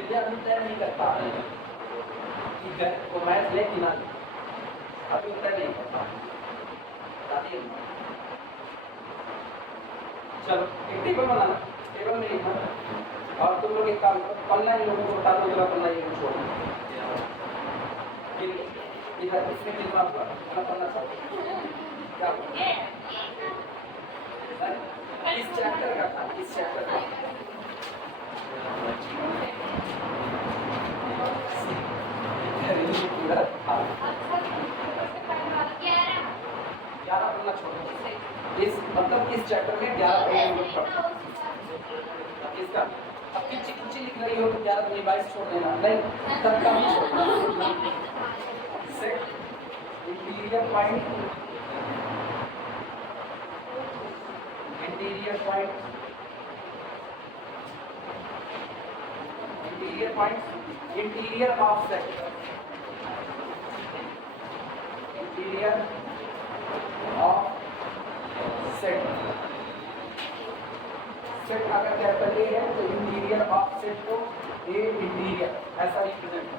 विद्या अभी तय नहीं कर पा रहे हैं कि वो मैथ ले कि ना ले, अभी तय नहीं कर पा रहे। चलो एक टेबल बनाना, टेबल में लिखना, और तुम लोग एक काम करो, पन्ना इन लोगों को बता दो, जरा पन्ना ये छोड़ इधर इसमें कितना पन्ना था क्या इस चैप्टर का था, इस चैप्टर का पूरा 11 पन्ना छोड़, इस मतलब इस चैप्टर में 11 पन्ना इसका। अब किच्ची कुच्ची लिख रही हो तो 11 पन्ने 22 छोड़ देना, नहीं तब का भी छोड़ना। Interior point, interior point, interior point, interior of set, interior of set. Set अगर कैपिटल ए है तो इंटीरियर ऑफ सेट को ए इंटीरियर ऐसा रिप्रेजेंट है।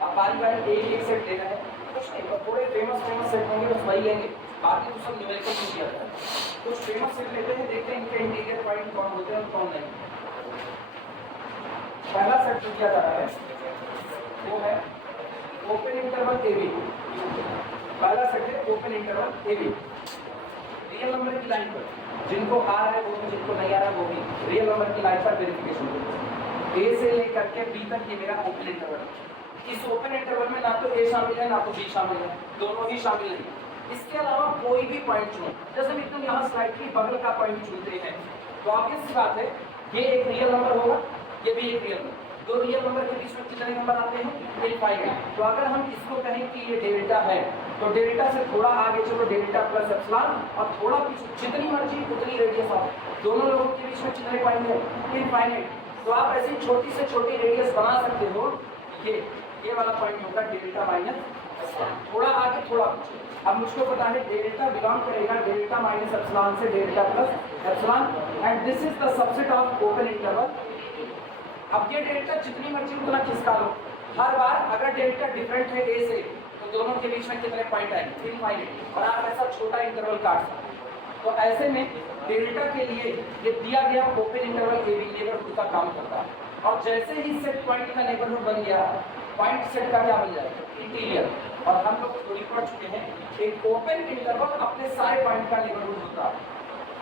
अब बारी बारी एक सेट लेना है, कुछ नहीं, थोड़े फेमस सेट होंगे बस वही लेंगे, बाकी तो सब न्यूमेरिकल में किया जाता है। कुछ फेमस सेट लेते हैं, देखते हैं इनके इंटीरियर पॉइंट कौन होते हैं और कौन नहीं। पहला सेट जो किया जा रहा है वो है ओपन इंटरवल ए बी। पहला सेट है open interval a b, real number की लाइन पर, जिनको आ रहा है वो भी, जिनको नहीं आ रहा है वो भी, रियल नंबर की लाइन पर वेरिफिकेशन। ए से लेकर के बी तक ये मेरा ओपन इंटरवल है। इस ओपन इंटरवल में ना तो ए शामिल है ना तो बी शामिल है, दोनों ही शामिल नहीं। इसके अलावा कोई भी पॉइंट चुनो, जैसे हम एकदम यहाँ स्लाइडली बगल का पॉइंट चुनते हैं तो ऑब्वियस सी बात है ये एक रियल नंबर होगा, ये भी एक रियल नंबर। दो रियल नंबर के बीच में कितने नंबर आते हैं? इनफाइनाइट। तो अगर हम इसको कहें कि ये डेल्टा है तो डेल्टा से थोड़ा आगे चलो, डेल्टा प्लस एप्सिलॉन, और थोड़ा पीछे जितनी मर्जी उतनी रेडियस ऑफ, दोनों लोगों के बीच में कितने पॉइंट है? इनफाइनाइट। तो आप ऐसी छोटी से छोटी रेडियस बना सकते हो, ये वाला पॉइंट होगा डेल्टा माइनस एप्सिलॉन, थोड़ा आगे थोड़ा पीछे। अब मुझको पता है डेल्टा बिलोंग करेगा डेल्टा माइनस एप्सिलॉन से delta plus epsilon, and this is the subset of open interval. अब ये डेल्टा जितनी मर्जी उतना खिसका लो, हर बार अगर डेल्टा डिफरेंट है ए से तो दोनों के बीच में कितने पॉइंट आएंगे? इनफाइनाइट। और आप ऐसा छोटा इंटरवल काट सकते हैं। तो ऐसे में डेल्टा के लिए ये दिया गया open interval a b neighbourhood का काम करता है। और जैसे ही सेट पॉइंट का नेबरहुड बन गया, पॉइंट सेट का क्या बन जाएगा? इंटीरियर। और हम लोग थोड़ी पढ़ चुके हैं एक ओपन इंटरवल अपने सारे पॉइंट का नेबरहुड होता है।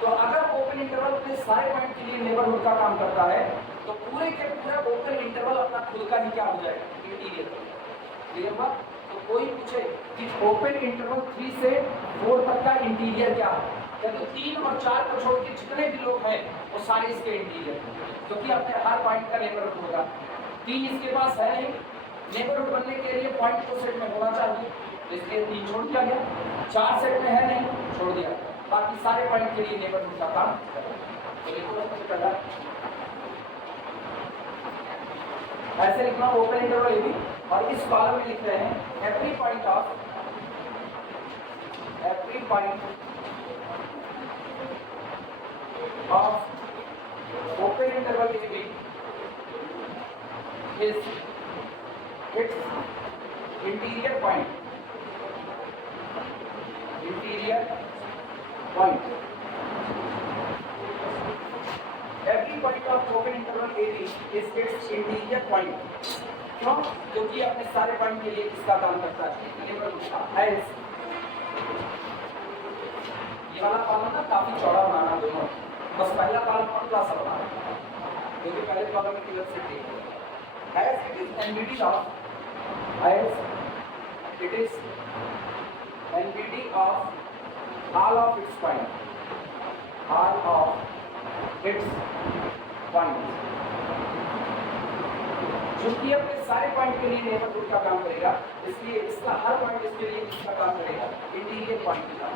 तो अगर ओपन इंटरवल अपने सारे पॉइंट के लिए नेबरहुड का काम करता है तो पूरे के पूरा ओपन इंटरवल अपना खुद का ही क्या हो जाएगा? इंटीरियर। क्लियर बात? तो कोई पूछे कि ओपन इंटरवल 3 से 4 तक का इंटीरियर क्या है, या तो 3 और 4 को छोड़ के जितने भी लोग हैं वो सारे इसके इंटीरियर, क्योंकि अपने हर पॉइंट का नेबरहुड होगा। 3 इसके पास है नहीं, नेबरहुड बनने के लिए पॉइंट को सेट में होना चाहिए, इसलिए 3 छोड़ दिया गया। 4 सेट में है नहीं, छोड़ दिया। बाकी सारे पॉइंट के लिए नेबरहुड का काम करेगा। ऐसे लिखना ओपन इंटरवल ए बी, और इस कॉलम में लिख रहे हैं every point of open interval a b is its interior point, every point of open interval AB is its interior point। क्यों? क्योंकि अपने सारे पॉइंट के लिए इसका काम करता है नेबरहुड का। ये वाला कॉलम ना काफी चौड़ा बनाना दोनों, बस पहला कॉलम पतला सा बनाना, क्योंकि पहले कॉलम में क्लियर से ठीक है। as it is NBD of all of its points, चूंकि अपने सारे पॉइंट के लिए नेबरहुड का काम करेगा, इसलिए इसका हर पॉइंट इसके लिए किसका काम करेगा? इंटीरियर पॉइंट का।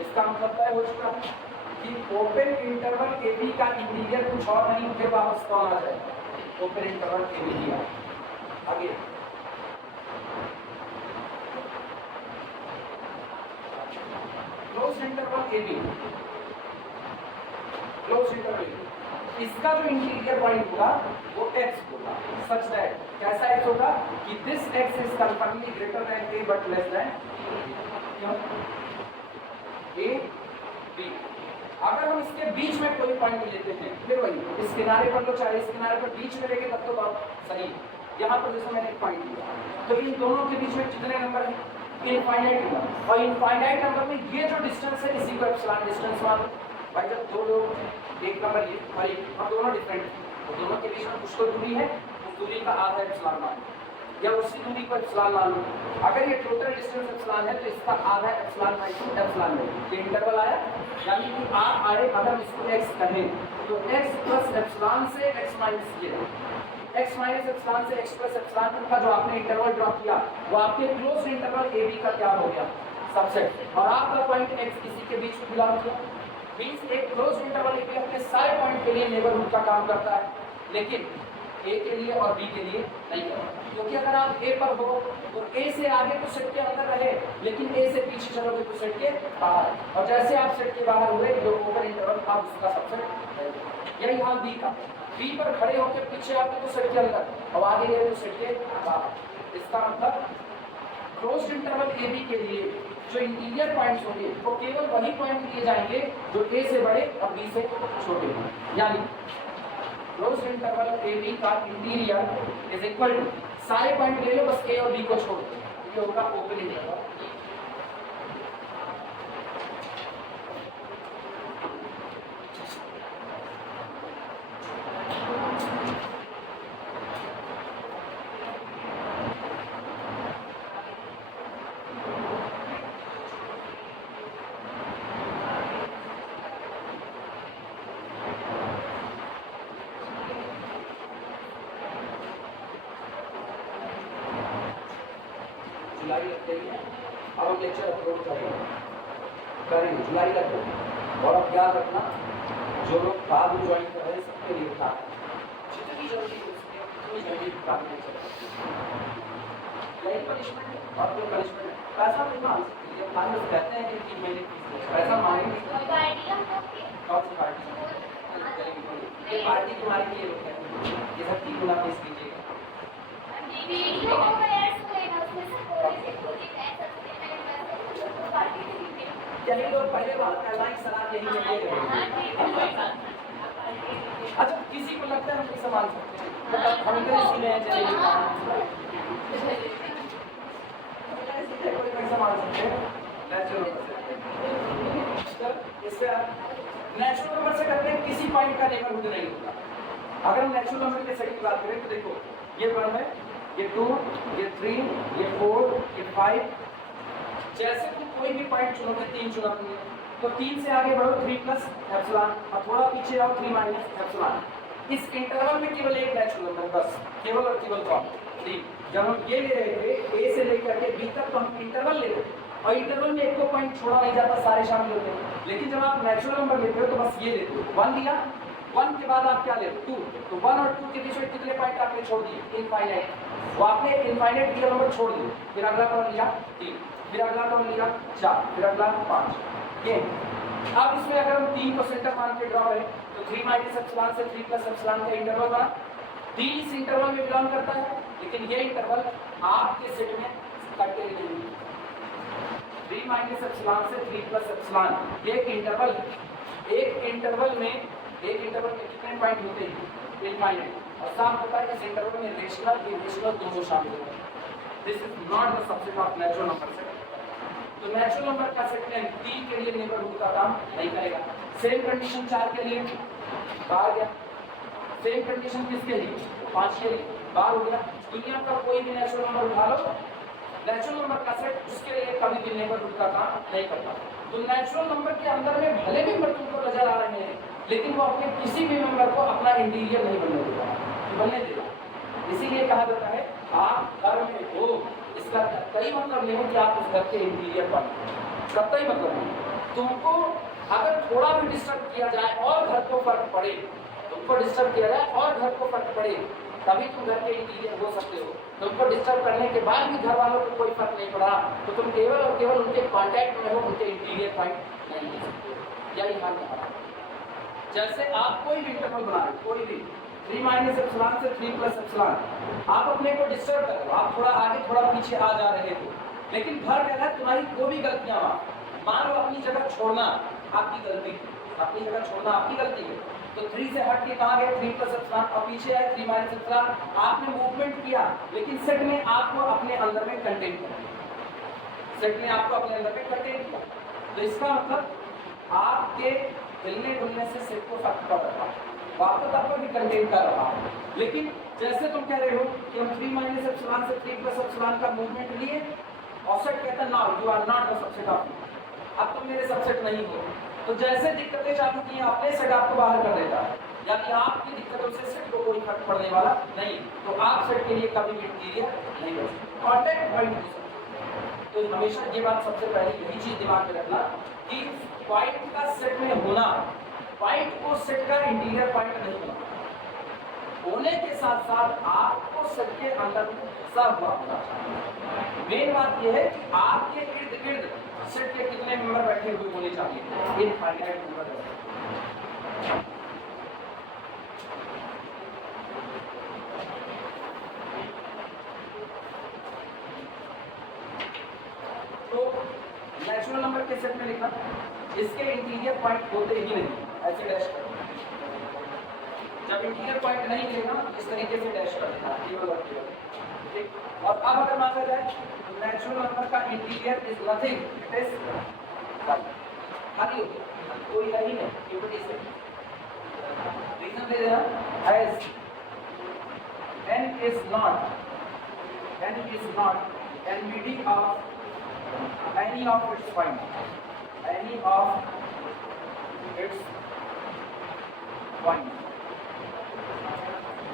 इसका मतलब तय हो चुका है कि ओपन इंटरवल ए बी का इंटीरियर कुछ और नहीं, फिर वापस कौन आ जाएगा? ओपन इंटरवल ए बी किया। आगे close interval a b, close interval, इसका जो इंटीरियर पॉइंट होगा वो x होगा, सच दैट कैसा x होगा कि this x is confirmly greater than a but less than a b। अगर हम इसके बीच में कोई पॉइंट लेते हैं, फिर वही इस किनारे पर लो चाहे इस किनारे पर, बीच में लेके तब तो बात सही है। यहाँ पर जैसे मैंने एक पॉइंट लिया, तो इन दोनों के बीच में कितने नंबर हैं? इनफाइनाइट नंबर, और इनफाइनाइट नंबर में ये जो डिस्टेंस है इसी को एप्सिलॉन डिस्टेंस मान लो। भाई जब दो लोग एक नंबर ये और एक और दोनों डिफरेंट हैं, तो दोनों के बीच में कुछ तो दूरी है, उस दूरी का आधा एप्सिलॉन मान लो, या उसी दूरी को एप्सिलॉन मान लो। अगर ये टोटल डिस्टेंस एप्सिलॉन है तो इसका आधा एप्सिलॉन बाई 2 एप्सिलॉन है, ये इंटरवल आया। यानी कि आप आए, अगर हम इसको x कहें तो x प्लस एप्सिलॉन से x माइनस ये x माइनस एप्सिलॉन से x प्लस एप्सिलॉन का जो आपने इंटरवल ड्रॉ किया वो आपके क्लोज इंटरवल ए बी का क्या हो गया? सबसेट। और आपका पॉइंट x किसी के बीच में बिलोंग किया, मींस एक क्लोज इंटरवल ए बी अपने सारे पॉइंट के लिए नेबरहुड का काम करता है, लेकिन a के लिए और b के लिए नहीं करता। क्योंकि अगर आप a पर हो तो a से आगे तो सेट के अंदर रहे, लेकिन a से पीछे चलोगे तो सेट के बाहर, और जैसे आप सेट के बाहर हुए जो ओपन इंटरवल था उसका सबसेट। यही हाल b का, b पर खड़े होकर पीछे आते तो सेट के अंदर, और आगे गए तो सेट के बाहर। इसका मतलब क्लोज्ड इंटरवल ए बी के लिए जो इंटीरियर पॉइंट्स होंगे वो केवल वही पॉइंट लिए जाएंगे जो a से बड़े और b से छोटे हैं। यानी क्लोज्ड इंटरवल ए बी का इंटीरियर इज इक्वल टू, सारे पॉइंट ले लो बस a और b को छोड़ दो, ये होगा ओपन इंटरवल। जुलाई लग गई है, अब हम लेक्चर अपलोड करेंगे जुलाई लग गई। और अब याद रखना, जो लोग बाद में ज्वाइन कर रहे हैं सबके लिए उठा जितनी जल्दी हो सके उतनी जल्दी काम लेक्चर, यही पनिशमेंट है और कोई पनिशमेंट है। पैसा नहीं मांग सकते, जब हम लोग कहते हैं कि 3 महीने फीस पैसा मांगेंगे कौन सी पार्टी? ये पार्टी तुम्हारी लिए लोग कहते हैं ये सब 3 गुना फीस कीजिएगा। यही लोग पहले बात करना ही सलाह यही देंगे। अच्छा, किसी को लगता है हम नहीं संभाल सकते, मतलब हम इधर इसलिए हैं चलेगी कोई नहीं संभाल सकते, नेचुरल इससे नेचुरल नंबर से करते हैं किसी पॉइंट का नेबरहुड नहीं होता। अगर हम नेचुरल नंबर के सेट की बात करें तो देखो ये 1 है, ये 2, ये 3, ये 4, ये 5। जैसे तुम कोई भी पॉइंट चुनोगे, 3 चुना तुमने तो 3 से आगे बढ़ो 3 प्लस एप्सिलॉन, और थोड़ा पीछे आओ 3 माइनस एप्सिलॉन। इस इंटरवल में केवल एक नेचुरल नंबर, बस केवल और केवल 3। जब हम ये ले रहे थे a से लेकर के b तक तो हम इंटरवल ले रहे थे, और इंटरवल में एक को पॉइंट छोड़ा नहीं जाता, सारे शामिल होते हैं। लेकिन जब आप नेचुरल नंबर लेते हो तो बस ये लेते हो, 1 दिया, 1 के बाद आप क्या लेते हो 2, तो 1 और 2 के बीच में कितने पॉइंट आपने छोड़ दिए? इनफाइनाइट। वो आपने इनफाइनाइट दिया नंबर छोड़ दिए, फिर अगला टर्म लिया 3, फिर अगला टर्म लिया 4, फिर अगला 5। ये अब इसमें अगर हम 3 को सेंटर मान के ड्रॉ करें तो 3 माइनस एप्सिलॉन से 3 प्लस एप्सिलॉन का इंटरवल बना। 3 इस इंटरवल में बिलोंग करता है, लेकिन ये इंटरवल आपके सेट में कटे नहीं। 3 माइनस एप्सिलॉन से 3 प्लस एप्सिलॉन एक इंटरवल है। एक इंटरवल में कितने पॉइंट होते हैं? इनफाइनाइट। और साफ होता है इस इंटरवल में रेशनल इरेशनल दोनों शामिल होते हैं। This is not the subset of natural number set. तो नेचुरल नंबर का सेट में 3 के लिए नेबरहुड का काम नहीं करेगा। सेम कंडीशन 4 के लिए बाहर गया, सेम कंडीशन किसके लिए? 5 के लिए बाहर हो गया। दुनिया का कोई भी नेचुरल नंबर उठा लो, नेचुरल नंबर का सेट उसके लिए कभी भी नेबरहुड का काम नहीं करता। तो नेचुरल नंबर के अंदर में भले भी नंबर तुमको नजर आ रहे हैं, लेकिन वो अपने किसी भी नंबर को अपना इंटीरियर नहीं बनने देगा, बनने देगा। इसीलिए कहा जाता है आप घर में हो, इसका कई मतलब नहीं है कि आप उस घर के इंटीरियर बने, कतई मतलब नहीं। तुमको अगर थोड़ा भी डिस्टर्ब किया जाए और घर को फर्क पड़े, तुमको डिस्टर्ब किया जाए और घर को फर्क पड़े, तभी तुम घर के इंटीरियर हो सकते हो। तुमको डिस्टर्ब करने के बाद भी घर वालों को कोई फर्क नहीं पड़ा तो तुम केवल और केवल उनके कांटेक्ट में हो, उनके इंटीरियर पॉइंट नहीं हो सकते। यही हाल है। जैसे आप कोई भी इंटरवल बना रहे, कोई भी 3 माइनस एप्सिलॉन से 3 प्लस एप्सिलॉन, आप अपने को डिस्टर्ब कर रहे हो, आप थोड़ा आगे थोड़ा पीछे आ जा रहे हो, लेकिन घर कह रहा है तुम्हारी कोई भी गलतियां मान लो अपनी जगह छोड़ना आपकी गलती, अपनी जगह छोड़ना आपकी गलती है। तो 3 से हट के कहाँ गए 3 प्लस एप्सिलॉन, और पीछे आए 3 माइनस एप्सिलॉन। आपने मूवमेंट किया लेकिन सेट में आपको अपने अंदर में कंटेन किया, सेट ने आपको अपने अंदर में कंटेन किया। तो इसका मतलब आपके हिलने डुलने से सेट को फर्क पड़ रहा है, आपको तब पर भी कंटेन कर रहा है। लेकिन जैसे तुम कह रहे हो कि हम 3 माइनस एप्सिलॉन से 3 प्लस एप्सिलॉन का मूवमेंट लिए और सेट कहता है now you are not the subset of, अब तुम मेरे सबसेट नहीं हो। तो जैसे दिक्कतें चालू की आपने सेट आपको बाहर कर देता है, यानी आपकी दिक्कतों से सेट को कोई फर्क पड़ने वाला नहीं। तो आप सेट के लिए कभी भी इंटीरियर नहीं कर सकते, कॉन्टैक्ट पॉइंट हो सकते। तो हमेशा ये बात सबसे पहले यही चीज दिमाग में रखना कि पॉइंट का सेट में होना, पॉइंट को सेट का इंटीरियर पॉइंट नहीं होना, होने के साथ साथ आपको सेट के अंदर सब हुआ होना चाहिए। मेन बात यह है कि आपके इर्द गिर्द सेट के कितने मेंबर बैठे हुए होने चाहिए, एक फाइनाइट नंबर है। तो नेचुरल नंबर के सेट में लिखा, इसके इंटीरियर पॉइंट होते ही नहीं, ऐसे डैश कर, जब इंटीरियर पॉइंट नहीं लेना इस तरीके से डैश कर देना, केवल और केवल, ठीक। और अब अगर माना जाए तो नेचुरल नंबर का interior is nothing, it is खाली हो गया, कोई है ही नहीं, केवल इसे रीजन दे देना as n is not NBD of any of its point, any of its point।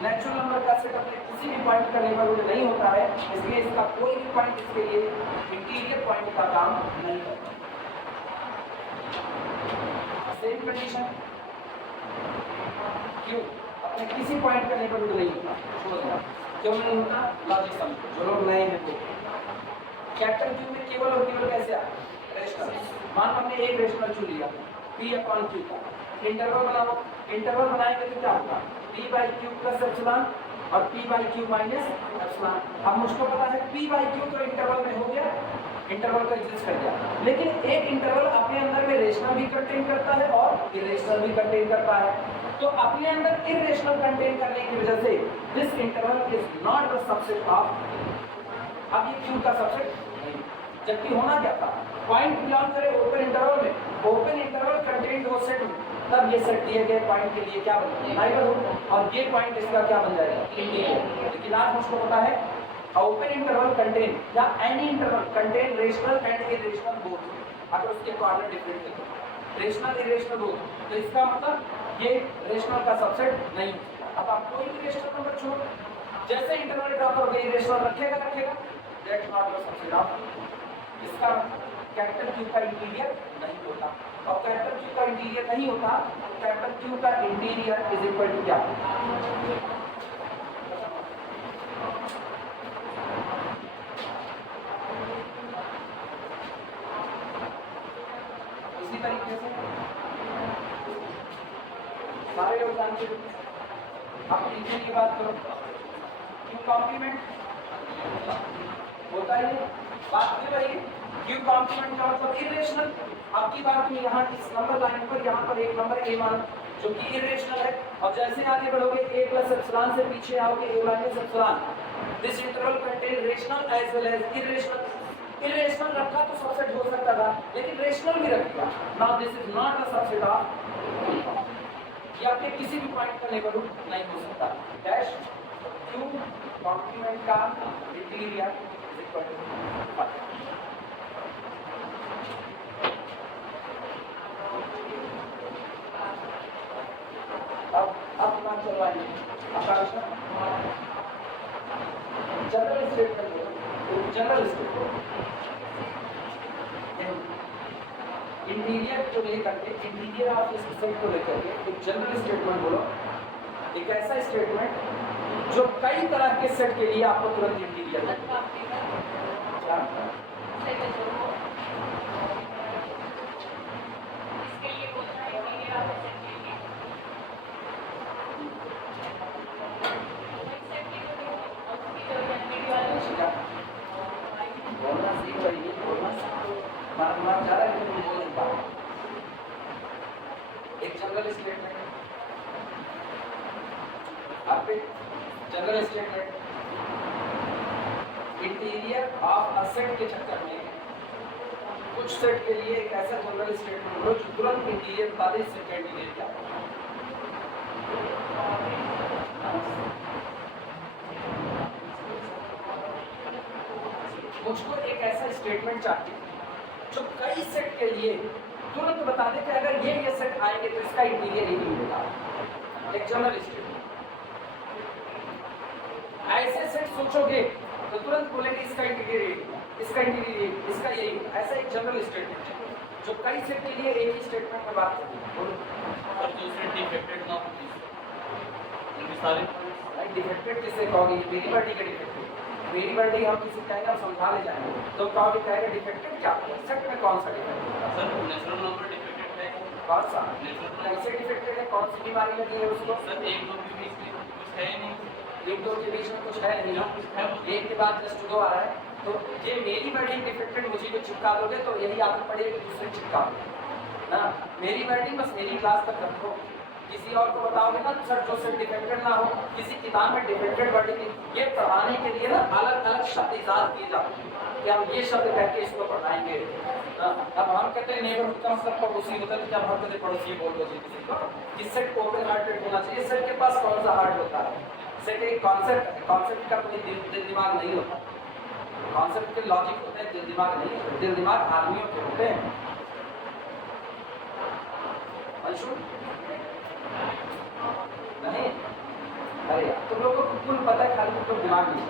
Natural number का सेट अपने किसी भी पॉइंट का नेबरहुड नहीं होता है, इसलिए इसका कोई भी पॉइंट इसके लिए इंटीरियर पॉइंट का काम नहीं करता। सेम कंडीशन क्यों अपने किसी पॉइंट का नेबरहुड नहीं होता, छोड़ देना। क्यों नहीं होता, लॉजिक समझो, जो लोग नए हैं वो कैपिटल क्यू में केवल और केवल कैसे आ रेशनल, मान हमने एक रेशनल चुन लिया p/q का, इंटरवल बनाओ, इंटरवल बनाएंगे तो क्या होगा p/q प्लस एप्सिलॉन और p/q माइनस एप्सिलॉन। अब मुझको पता है p/q तो इंटरवल में हो गया, इंटरवल का एग्जिस्ट कर गया, लेकिन एक इंटरवल अपने अंदर में रेशनल भी कंटेन करता है और इरेशनल भी कंटेन करता है। तो अपने अंदर इरेशनल कंटेन करने की वजह से this interval is not the subset of, अब ये q का सबसेट नहीं, जबकि होना क्या था, पॉइंट बिलोंग करे ओपन इंटरवल में, ओपन इंटरवल कंटेन्ड हो सेट में, तब ये सेट दिए गए पॉइंट के लिए क्या बनता है नेबरहुड, और ये पॉइंट इसका क्या बन जाएगा इंटीरियर। लेकिन आज मुझको पता है ओपन इंटरवल कंटेन या any interval contain rational and irrational both, अगर उसके कोऑर्डिनेट डिफरेंट है, रेशनल इरेशनल बोथ, तो इसका मतलब ये रेशनल का सबसेट नहीं। अब आप कोई भी रेशनल नंबर छोड़, जैसे इंटरवल ड्रॉ करोगे इरेशनल रखेगा, that's not the subset of, इसका कैपिटल Q का इंटीरियर नहीं होता, और कैपिटल Q का इंटीरियर नहीं होता, कैपिटल Q का इंटीरियर इज इक्वल टू क्या, इसी तरीके से सारे लोग जानते हैं। आप तीसरे की बात करो, Q कॉम्प्लीमेंट होता है, बात फिर वही Q कॉम्प्लीमेंट का मतलब इरेशनल। आपकी बात में यहाँ इस नंबर लाइन पर यहाँ पर एक नंबर a मान जो कि इरेशनल है, और जैसे आगे बढ़ोगे a प्लस एप्सिलॉन से पीछे आओगे a minus epsilon, this interval contain rational as well as irrational. Irrational रखा तो सबसेट हो सकता था, लेकिन रेशनल भी रखेगा, now this is not the subset of, ये आपके किसी भी पॉइंट का नेबरहुड नहीं हो सकता। डैश Q कॉम्प्लीमेंट का इंटीरियर इज इक्वल टू 1। अब दिमाग चलवाइए, general statement, general statement interior को लेकर के, इंटीरियर ऑफ इस सेट को लेकर के एक जनरल स्टेटमेंट बोलो, एक ऐसा स्टेटमेंट जो कई तरह के सेट के लिए आपको तुरंत इंटीरियर क्या बोलना सीख रही है, बोलना मार जा रहा है लेकिन बोल नहीं पा रहा। एक जनरल स्टेटमेंट आप general statement interior of a set के चक्कर में कुछ सेट के लिए एक ऐसा जनरल स्टेटमेंट हो जो तुरंत इंटीरियर बता दे सेट का इंटीरियर क्या है। मुझको एक ऐसा स्टेटमेंट चाहिए जो कई सेट के लिए तुरंत बता दे कि अगर ये सेट आएंगे तो इसका इंटीरियर यही मिलेगा। एक जनरल स्टेटमेंट ऐसे सेट सोचोगे तो तुरंत बोलेंगे इसका इंटीरियर यही, इसका इंटीरियर यही, इसका यही। ऐसा एक जनरल स्टेटमेंट है जो कई सेट के लिए एक ही स्टेटमेंट में बात करती है। और दूसरे डिफेक्टेड ना सारे डिफेक्टेड किसे कहोगे? मेरी बॉडी का डिफेक्टेड, मेरी बॉडी हम किसी कहेंगे हम समझा ले जाएंगे तो कहोगे कहेगा डिफेक्टेड क्या सेट में कौन सा defected? Sir natural number defected है कौन सा कैसे डिफेक्टेड है? कौन सी बीमारी लगी है उसको? सर एक दो के बीच में कुछ है नहीं, एक दो के बीच में कुछ है नहीं ना, एक के बाद जस्ट दो आ रहा है तो ये मेरी वर्डिंग डिफेक्टेड मुझे को चिपका दोगे तो यही आदत पड़ेगी दूसरे चिपका ना। मेरी वर्डिंग बस मेरी क्लास तक रखो, किसी और को बताओगे ना सर जो सिर्फ डिफेक्टेड ना हो, किसी किताब में डिफेक्टेड वर्डिंग ये पढ़ाने के लिए ना अलग अलग शब्द इजाद किए जाते हैं कि हम ये शब्द कह के इसको पढ़ाएंगे। अब हम कहते हैं नेबरहुड का मतलब पड़ोसी होता है, जब हम कहते पड़ोसी बोल दो किसी को, इस सेट ओपन हार्टेड होना चाहिए। सेट के पास कौन सा हार्ट होता है? सेट एक कॉन्सेप्ट है, कॉन्सेप्ट का कोई दिल दिमाग नहीं होता, कॉन्सेप्ट के लॉजिक होते हैं, दिल दिमाग नहीं होते। दिल दिमाग आदमियों के होते हैं। नहीं अरे तुम लोगों को कुल पता है, खाली तुम दिमाग नहीं।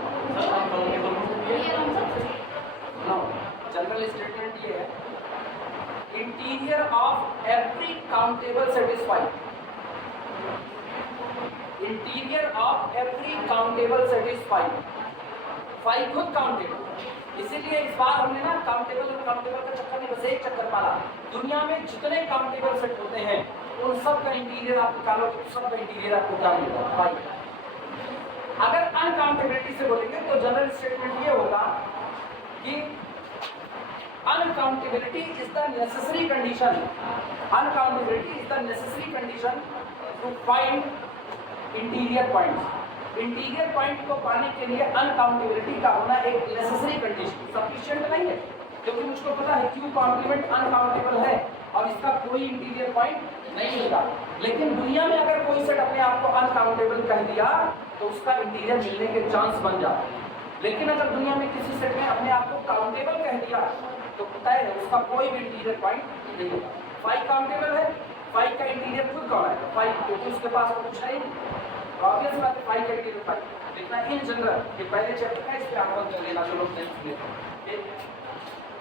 नो जनरल स्टेटमेंट ये है interior of every countable satisfied, interior of every countable satisfied. Five खुद काउंटेबल, इसीलिए इस बार हमने ना काउंटेबल और काउंटेबल का चक्कर नहीं, बस एक चक्कर मारा। दुनिया में जितने काउंटेबल सेट होते हैं उन सब का इंटीरियर आप निकालो तो सब का इंटीरियर आपको क्या मिलेगा? फाइव। अगर अनकाउंटेबिलिटी से बोलेंगे तो जनरल स्टेटमेंट ये होगा कि uncountability is the necessary condition, uncountability is the necessary condition to find interior points. Interior point को पाने के लिए अनकाउंटेबिलिटी का होना एक नेसेसरी कंडीशन, सफिशिएंट नहीं है, क्योंकि मुझको पता है क्यू कॉम्प्लीमेंट अनकाउंटेबल है और इसका कोई इंटीरियर पॉइंट नहीं होगा। लेकिन दुनिया में अगर कोई सेट अपने आप को अनकाउंटेबल कह दिया तो उसका इंटीरियर मिलने के चांस बन जाते हैं। लेकिन अगर दुनिया में किसी सेट ने अपने आप को काउंटेबल कह दिया तो पता है उसका कोई भी इंटीरियर पॉइंट नहीं होगा। फाइव काउंटेबल है, फाइव का इंटीरियर खुद कौन है? फाइव, क्योंकि उसके पास कुछ है ही नहीं। ऑब्वियस बात है फाइव का इंटीरियर फाइव। इतना इन जनरल ये पहले चैप्टर है, इस पे आप कर लेना जो लोग नहीं सुने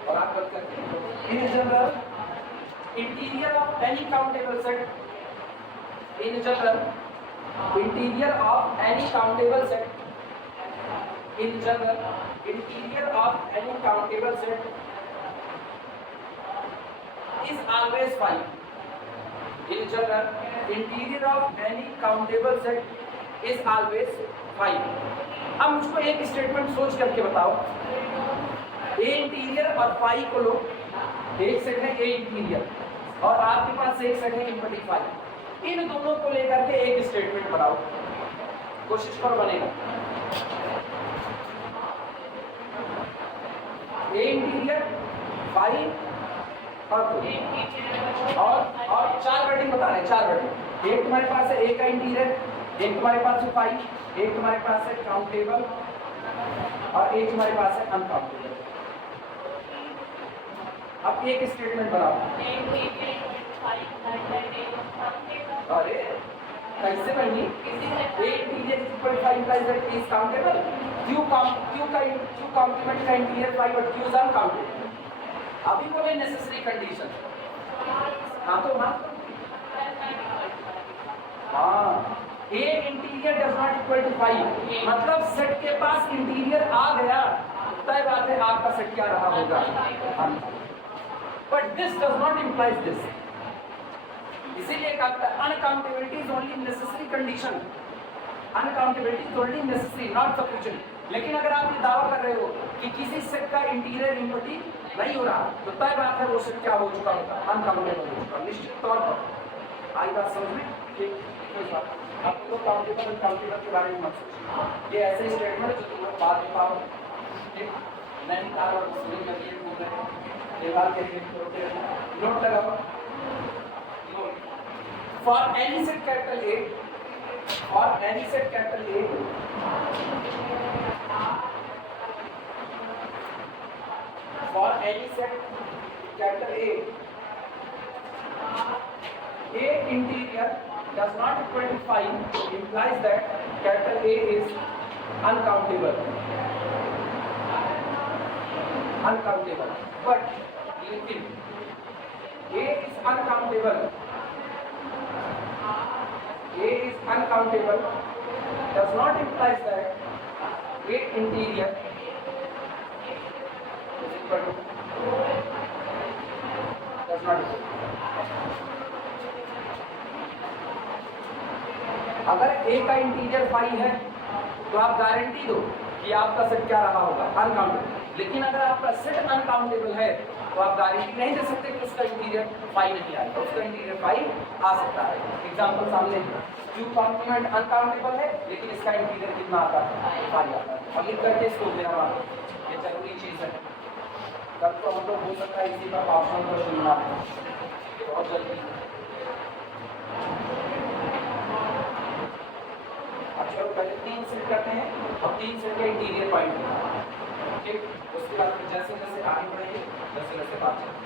और आप बात करते हैं in general interior of any countable set, in general interior of any countable set, in general interior of any countable set is always 5. In general, interior of any countable set is always 5. अब मुझको एक statement सोच करके बताओ, ए interior और 5 को लो, एक set है ए इंटीरियर और आपके पास एक सेट है इम्पटीफाइव। इन दोनों को लेकर के एक स्टेटमेंट बनाओ, कोशिश करो बनेगा। ए इंटीरियर 5 और चार वर्डिंग बता रहे हैं, चार वर्डिंग। एक तुम्हारे पास है ए का इंटीरियर, एक तुम्हारे पास है 5, एक तुम्हारे पास है काउंटेबल और एक तुम्हारे पास है अनकाउंटेबल। अब एक स्टेटमेंट बनाओ। अरे कैसे बनी? A interior equal 5 is countable, Q complement का इंटीरियर 5 और क्यू इज अनकाउंटेबल। अभी बोले नेसेसरी कंडीशन। हाँ तो हाँ A interior does not equal to 5, मतलब सेट के पास इंटीरियर आ गया, तय बात है आपका सेट क्या रहा होगा। But this does not implies this, इसीलिए कहा uncountability is only necessary condition, uncountability is only necessary not sufficient. लेकिन अगर आप ये दावा कर रहे हो कि किसी सेट का इंटीरियर इम्पटी नहीं हो रहा, तो तय बात है वो सेट क्या हो चुका होगा, अनकाउंटेबल हो चुका, निश्चित तौर पर। आई बात समझ में? ठीक, कोई बात आप तो काउंटेबल अनकाउंटेबल के बारे में मत सोचिए, ये ऐसे स्टेटमेंट है जो तुम लोग बाद में पाओ। ठीक, नैनीताल और मसूरी में ये घूम रहे हैं, नेपाल के लिए नोट लगाओ। For any set capital A, और any set capital A for any set capital A interior does not equal to 5 implies that capital A is uncountable, uncountable. But लेकिन A is uncountable, A is uncountable does not implies that A interior अगर ए का integer 5 है तो आप guarantee दो कि आपका set क्या रहा होगा, अनकाउंटेबल। लेकिन अगर आपका सेट अनकाउंटेबल है तो आप गारंटी नहीं दे सकते कि उसका इंटीजर 5 नहीं आएगा, उसका इंटीजर 5 आ सकता है। एग्जांपल सामने क्यू कॉम्प्लीमेंट अनकाउंटेबल है लेकिन इसका इंटीजर कितना आता है, 5 आता है। और लिख करके इसको देना, ये जरूरी चीज है। तब तो हम लोग हो सकता है इसी का ऑप्शन क्वेश्चन बना दें बहुत जल्दी। अच्छा, पहले 3 सेट करते हैं और 3 सेट का इंटीरियर पॉइंट, ठीक, उसके बाद जैसे जैसे आगे बढ़ेंगे वैसे वैसे बात चलेगी।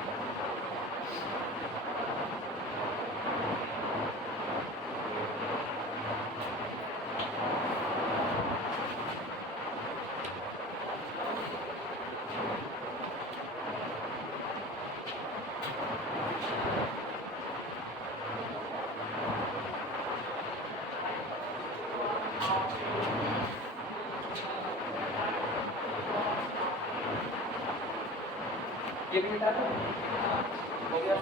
एक मिनट आता हो गया।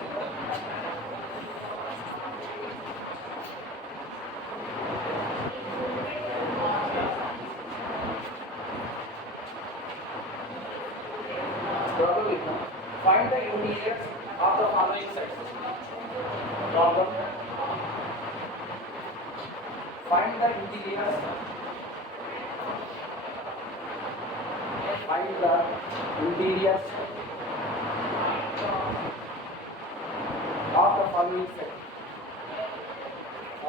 प्रॉब्लम लिखना, find the interiors of the following sets. Problem, find the interiors, find the interiors of the following set,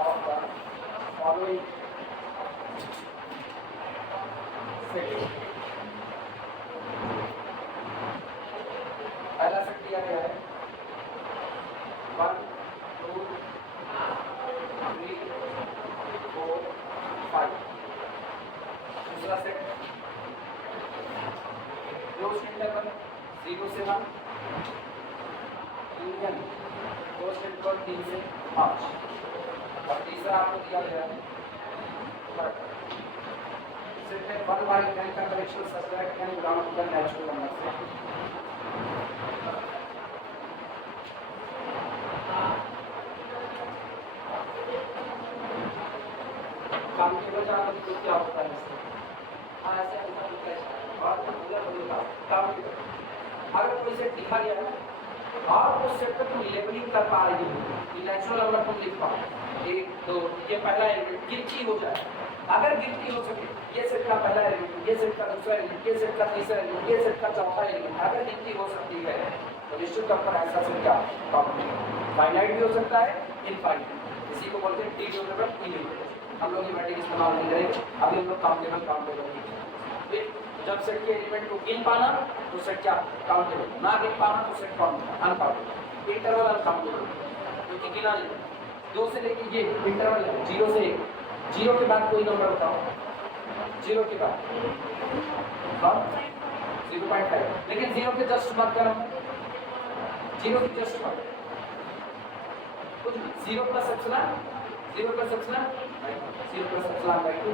of the following set। पहला सेट दिया गया है 1 2 3 4 5। दूसरा सेट क्लोज इंटरवल 0 से 1, यूनियन क्लोज इंटरवल 3 से 5। और तीसरा आपको दिया गया है सेट में 1/10 का correction subtract and round the natural number से। काम के बचा तो क्या होता है इससे, ऐसे होता है और पूरा बदलता काम के। अगर कोई सेट दिखा गया है और उस सेट पर तुम लेबलिंग कर पा रही हो कि नेचुरल नंबर तुम लिख पाओ 1 2, ये पहला एलिमेंट गिनती हो जाए। अगर गिनती हो सके, ये सेट का पहला एलिमेंट, ये सेट का दूसरा एलिमेंट, ये सेट का तीसरा एलिमेंट, ये सेट का चौथा एलिमेंट, अगर गिनती हो सकती है तो निश्चित तौर पर ऐसा सेट क्या फाइनाइट भी हो सकता है, इनफाइनाइट। इसी को बोलते हैं टी ड्यूरेबल इलिमिटेड। हम लोग ये मैट्रिक इस्तेमाल नहीं करेंगे, अभी हम लोग काउंटेबल जब सेट के एलिमेंट को गिन पाना तो सेट क्या काउंटेबल, ना गिन पाना तो सेट अनकाउंटेबल। इंटरवल अनकाउंटेबल क्योंकि गिना नहीं, 2 से लेके ये इंटरवल है 0 से 1, 0 के बाद कोई नंबर बताओ, 0 के बाद 0.5, लेकिन 0 के जस्ट मत करो, 0 के जस्ट मत कुछ 0 plus epsilon 0 plus epsilon 0 plus epsilon by 2।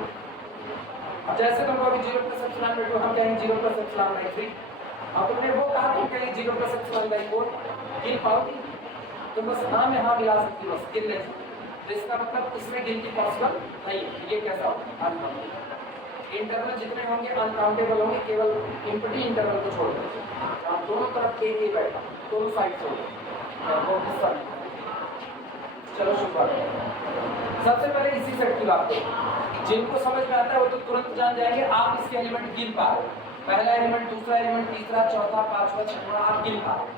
अब जैसे तुम कहोगे 0 प्लस एप्सिलॉन बाई 2, हम कहेंगे 0 प्लस एप्सिलॉन बाई 3। अब तुमने वो कहा तुम कहेंगे 0 प्लस एप्सिलॉन बाई 4, गिन पाओगी? तुम बस हाँ में हाँ मिला सकती हो, बस गिन ले। तो इसका मतलब इसमें गिनती पॉसिबल नहीं है। ये कैसा हो? अनकाउंटेबल। इंटरवल जितने होंगे अनकाउंटेबल होंगे, केवल इंफिनिटी इंटरवल को छोड़ दो। आप दोनों तरफ ए बैठा, दोनों साइड से वो हिस्सा। चलो शुरुआत करें। सबसे पहले इसी सेट की बात करें। जिनको समझ में आता है वो तो तुरंत जान जाएंगे। आप इसके एलिमेंट गिन पा रहे हो, पहला एलिमेंट, दूसरा एलिमेंट, तीसरा, चौथा, पांचवा, छठवां, आप गिन पा रहे हो।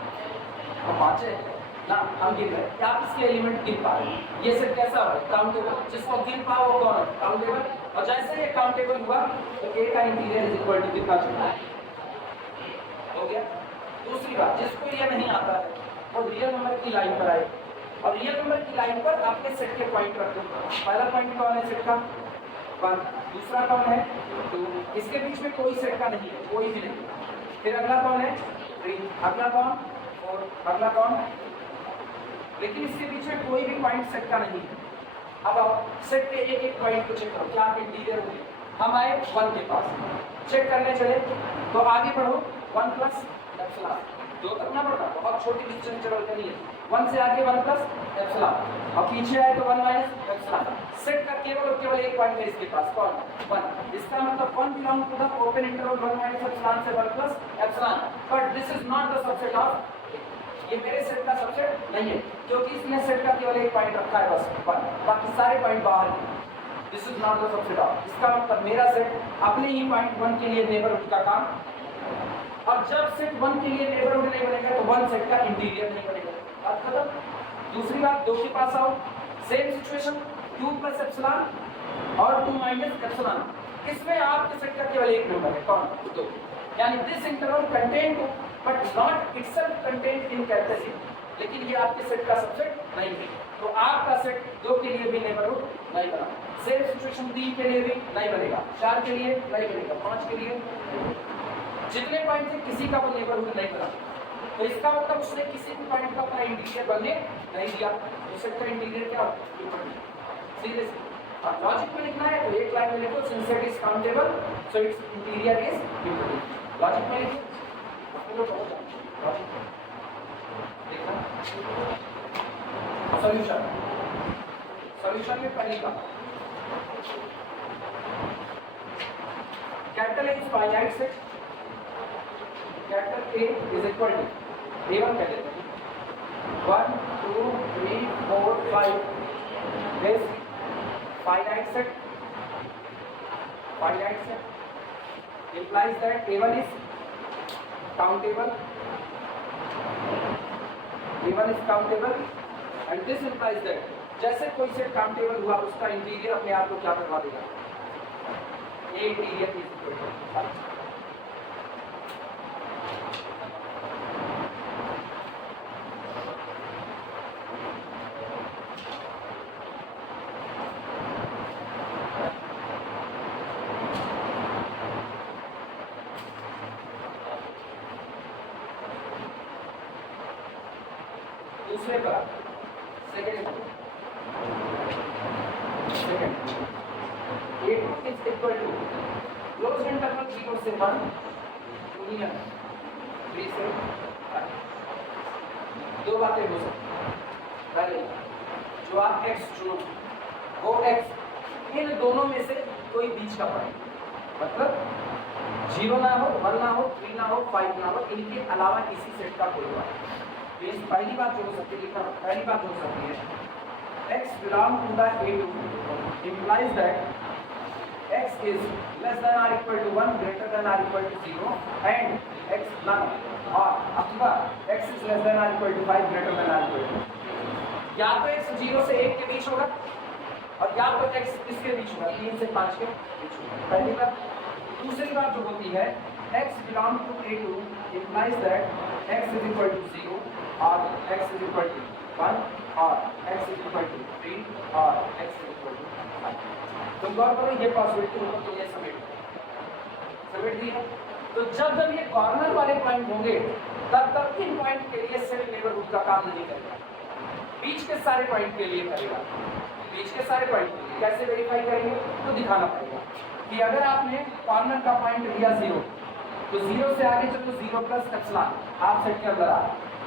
हम पांचे ना, हम गिन रहे हैं, आप इसके एलिमेंट गिन पा रहे हैं। ये सेट कैसा है? काउंटेबल। जिसको गिन पाओ वो कौन है? काउंटेबल। और जैसे ये काउंटेबल हुआ तो ए का इंटीरियर इज इक्वल टू कितना चाहिए? हो गया। दूसरी बात, जिसको ये नहीं आता है वो रियल नंबर की लाइन पर आए, और रियल नंबर की लाइन पर आपके सेट के पॉइंट रख दो। पहला पॉइंट कौन है सेट का? 1। दूसरा कौन है? 2। इसके बीच में कोई सेट का नहीं है, कोई भी नहीं। फिर अगला कौन है? 3। अगला कौन? 4। अगला कौन? लेकिन इसके बीच में कोई भी पॉइंट सेट का नहीं है। अब आप सेट के एक एक पॉइंट को चेक करो, क्या आप इंटीरियर होंगे? हम आए 1 के पास, चेक करने चले तो आगे बढ़ो 1 प्लस एप्सिलॉन, 2 तक ना बढ़ना, बहुत छोटी डिस्टेंस इंटरवल के लिए 1 से आगे 1 प्लस एप्सिलॉन, और पीछे आए तो 1 माइनस एप्सिलॉन। सेट का केवल और केवल एक पॉइंट है इसके पास, कौन? 1। इसका मतलब 1 belong to the open interval 1 minus epsilon से 1 plus epsilon, but this is not the subset of, ये मेरे सेट का सबसेट नहीं है, क्योंकि इसने सेट का केवल एक पॉइंट रखा है बस 1, बाकी सारे पॉइंट बाहर हैं। This is not the subset of, इसका मतलब मेरा सेट अपने ही पॉइंट 1 के लिए नेबरहुड का काम, और जब सेट 1 के लिए नेबरहुड नहीं बनेगा तो 1 सेट का इंटीरियर नहीं बनेगा। बात खत्म। दूसरी बात, 2 के पास आओ, सेम सिचुएशन, 2 प्लस एप्सिलॉन और 2 माइनस एप्सिलॉन। इसमें आपके सेट का केवल एक नंबर है, कौन? 2। यानी this interval content but not itself content in characteristic, लेकिन ये आपके सेट का सबसेट नहीं है, तो आपका सेट 2 के लिए भी नेबरहुड नहीं बना। सेम सिचुएशन 3 के लिए भी नहीं बनेगा, 4 के लिए नहीं बनेगा, 5 के लिए, जितने पॉइंट थे किसी का वो नेबरहुड नहीं बना। तो इसका मतलब उसने किसी भी पॉइंट का अपना इंटीरियर बनने नहीं दिया। तो सेट का इंटीरियर क्या होगा? सीरियसली अब लॉजिक में लिखना है तो एक लाइन में लिखो, since it is countable so its interior is interior. Logic में लिखो, सॉल्यूशन। सॉल्यूशन में पहली बात, capital A is finite set, capital A is equal to A1 कह लेते हैं 1 2 3 4 5 this finite set, finite set implies that A1 is countable, A1 is countable and this implies that जैसे कोई सेट काउंटेबल हुआ उसका इंटीरियर अपने आप को क्या करवा देगा? A interior is equal to, दूसरे पर second A2 is equal to closed interval 0 से 1 यूनियन 3 से 5। दो बातें हो सकती हैं। पहले जो आप x चुनो वो x इन दोनों में से कोई बीच का पॉइंट, मतलब 0 ना हो, 1 ना हो, 3 ना हो, 5 ना हो, इनके अलावा किसी सेट का कोई पॉइंट। पहली बात जो हो सकती है, लिखना पहली बात हो सकती है x belong to the A2 implies that x is less than or equal to 1 greater than or equal to 0 and x none, और अथवा x is less than or equal to 5 greater than or equal to, या तो x 0 से 1 के बीच होगा और या तो x किसके बीच होगा? 3 से 5 के बीच होगा, पहली बात। दूसरी बात जो होती है x belong to A2 implies that x is equal to 0 और x is equal to 1 और x is equal to 3 और x is equal to 5। तुम गौर करो ये पॉसिबिलिटी होगा तो ये समेट दिया। तो जब जब ये कॉर्नर वाले पॉइंट होंगे तब तक इन पॉइंट के लिए सेट नेबरहुड का काम नहीं करेगा, बीच के सारे पॉइंट के लिए करेगा, बीच के सारे पॉइंट के लिए। कैसे वेरीफाई करेंगे? तो दिखाना पड़ेगा कि अगर आपने कॉर्नर का पॉइंट लिया 0, तो 0 से आगे चलो 0 प्लस एप्सिलॉन आप सेट के अंदर आ,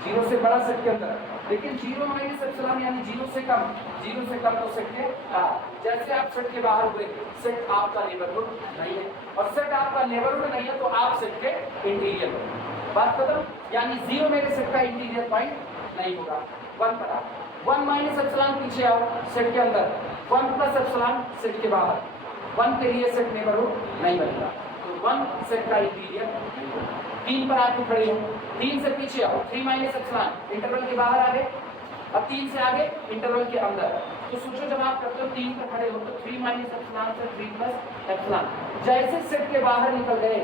0 से बड़ा सेट के अंदर, लेकिन 0 माइनस एप्सिलॉन यानी 0 से कम तो सेट के बाहर। जैसे आप सेट के बाहर हुए, सेट आपका नेबरहुड नहीं है, और सेट आपका नेबरहुड नहीं है तो आप सेट के इंटीरियर हो। बात खत्म। यानी 0 मेरे सेट का इंटीरियर पॉइंट नहीं होगा। 1 पर आओ, 1 माइनस एप्सिलॉन पीछे आओ सेट के अंदर, 1 प्लस एप्सिलॉन सेट के बाहर, 1 के लिए सेट नेबरहुड नहीं बनेगा, तो 1 सेट का इंटीरियर नहीं होगा। 3 पर आके खड़े हो, 3 से पीछे आओ, 3 माइनस एप्सिलॉन इंटरवल के बाहर आ गए, अब 3 से आगे इंटरवल के अंदर। तो सोचो जब आप करते हो 3 पर खड़े हो तो 3 माइनस एप्सिलॉन से 3 प्लस एप्सिलॉन, जैसे सेट के बाहर निकल गए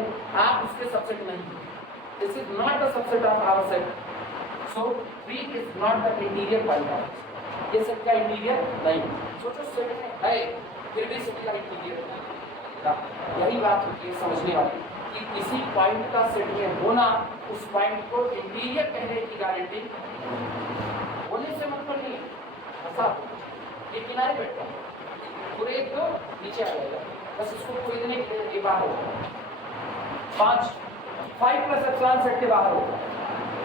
आप उसके सबसेट नहीं हो। This is not the subset of our set, so 3 is not the interior point of, ये सेट का इंटीरियर नहीं। सोचो सेट में है फिर भी सेट का इंटीरियर, यही बात होती है समझने वाली कि किसी पॉइंट का सेट में होना उस पॉइंट को इंटीरियर कहने की गारंटी होने से मतलब नहीं। ऐसा ये किनारे बैठता पूरे तो नीचे आ जाएगा, बस इसको खरीदने के लिए बाहर होगा। 5 प्लस एप्सिलॉन सेट के बाहर होगा।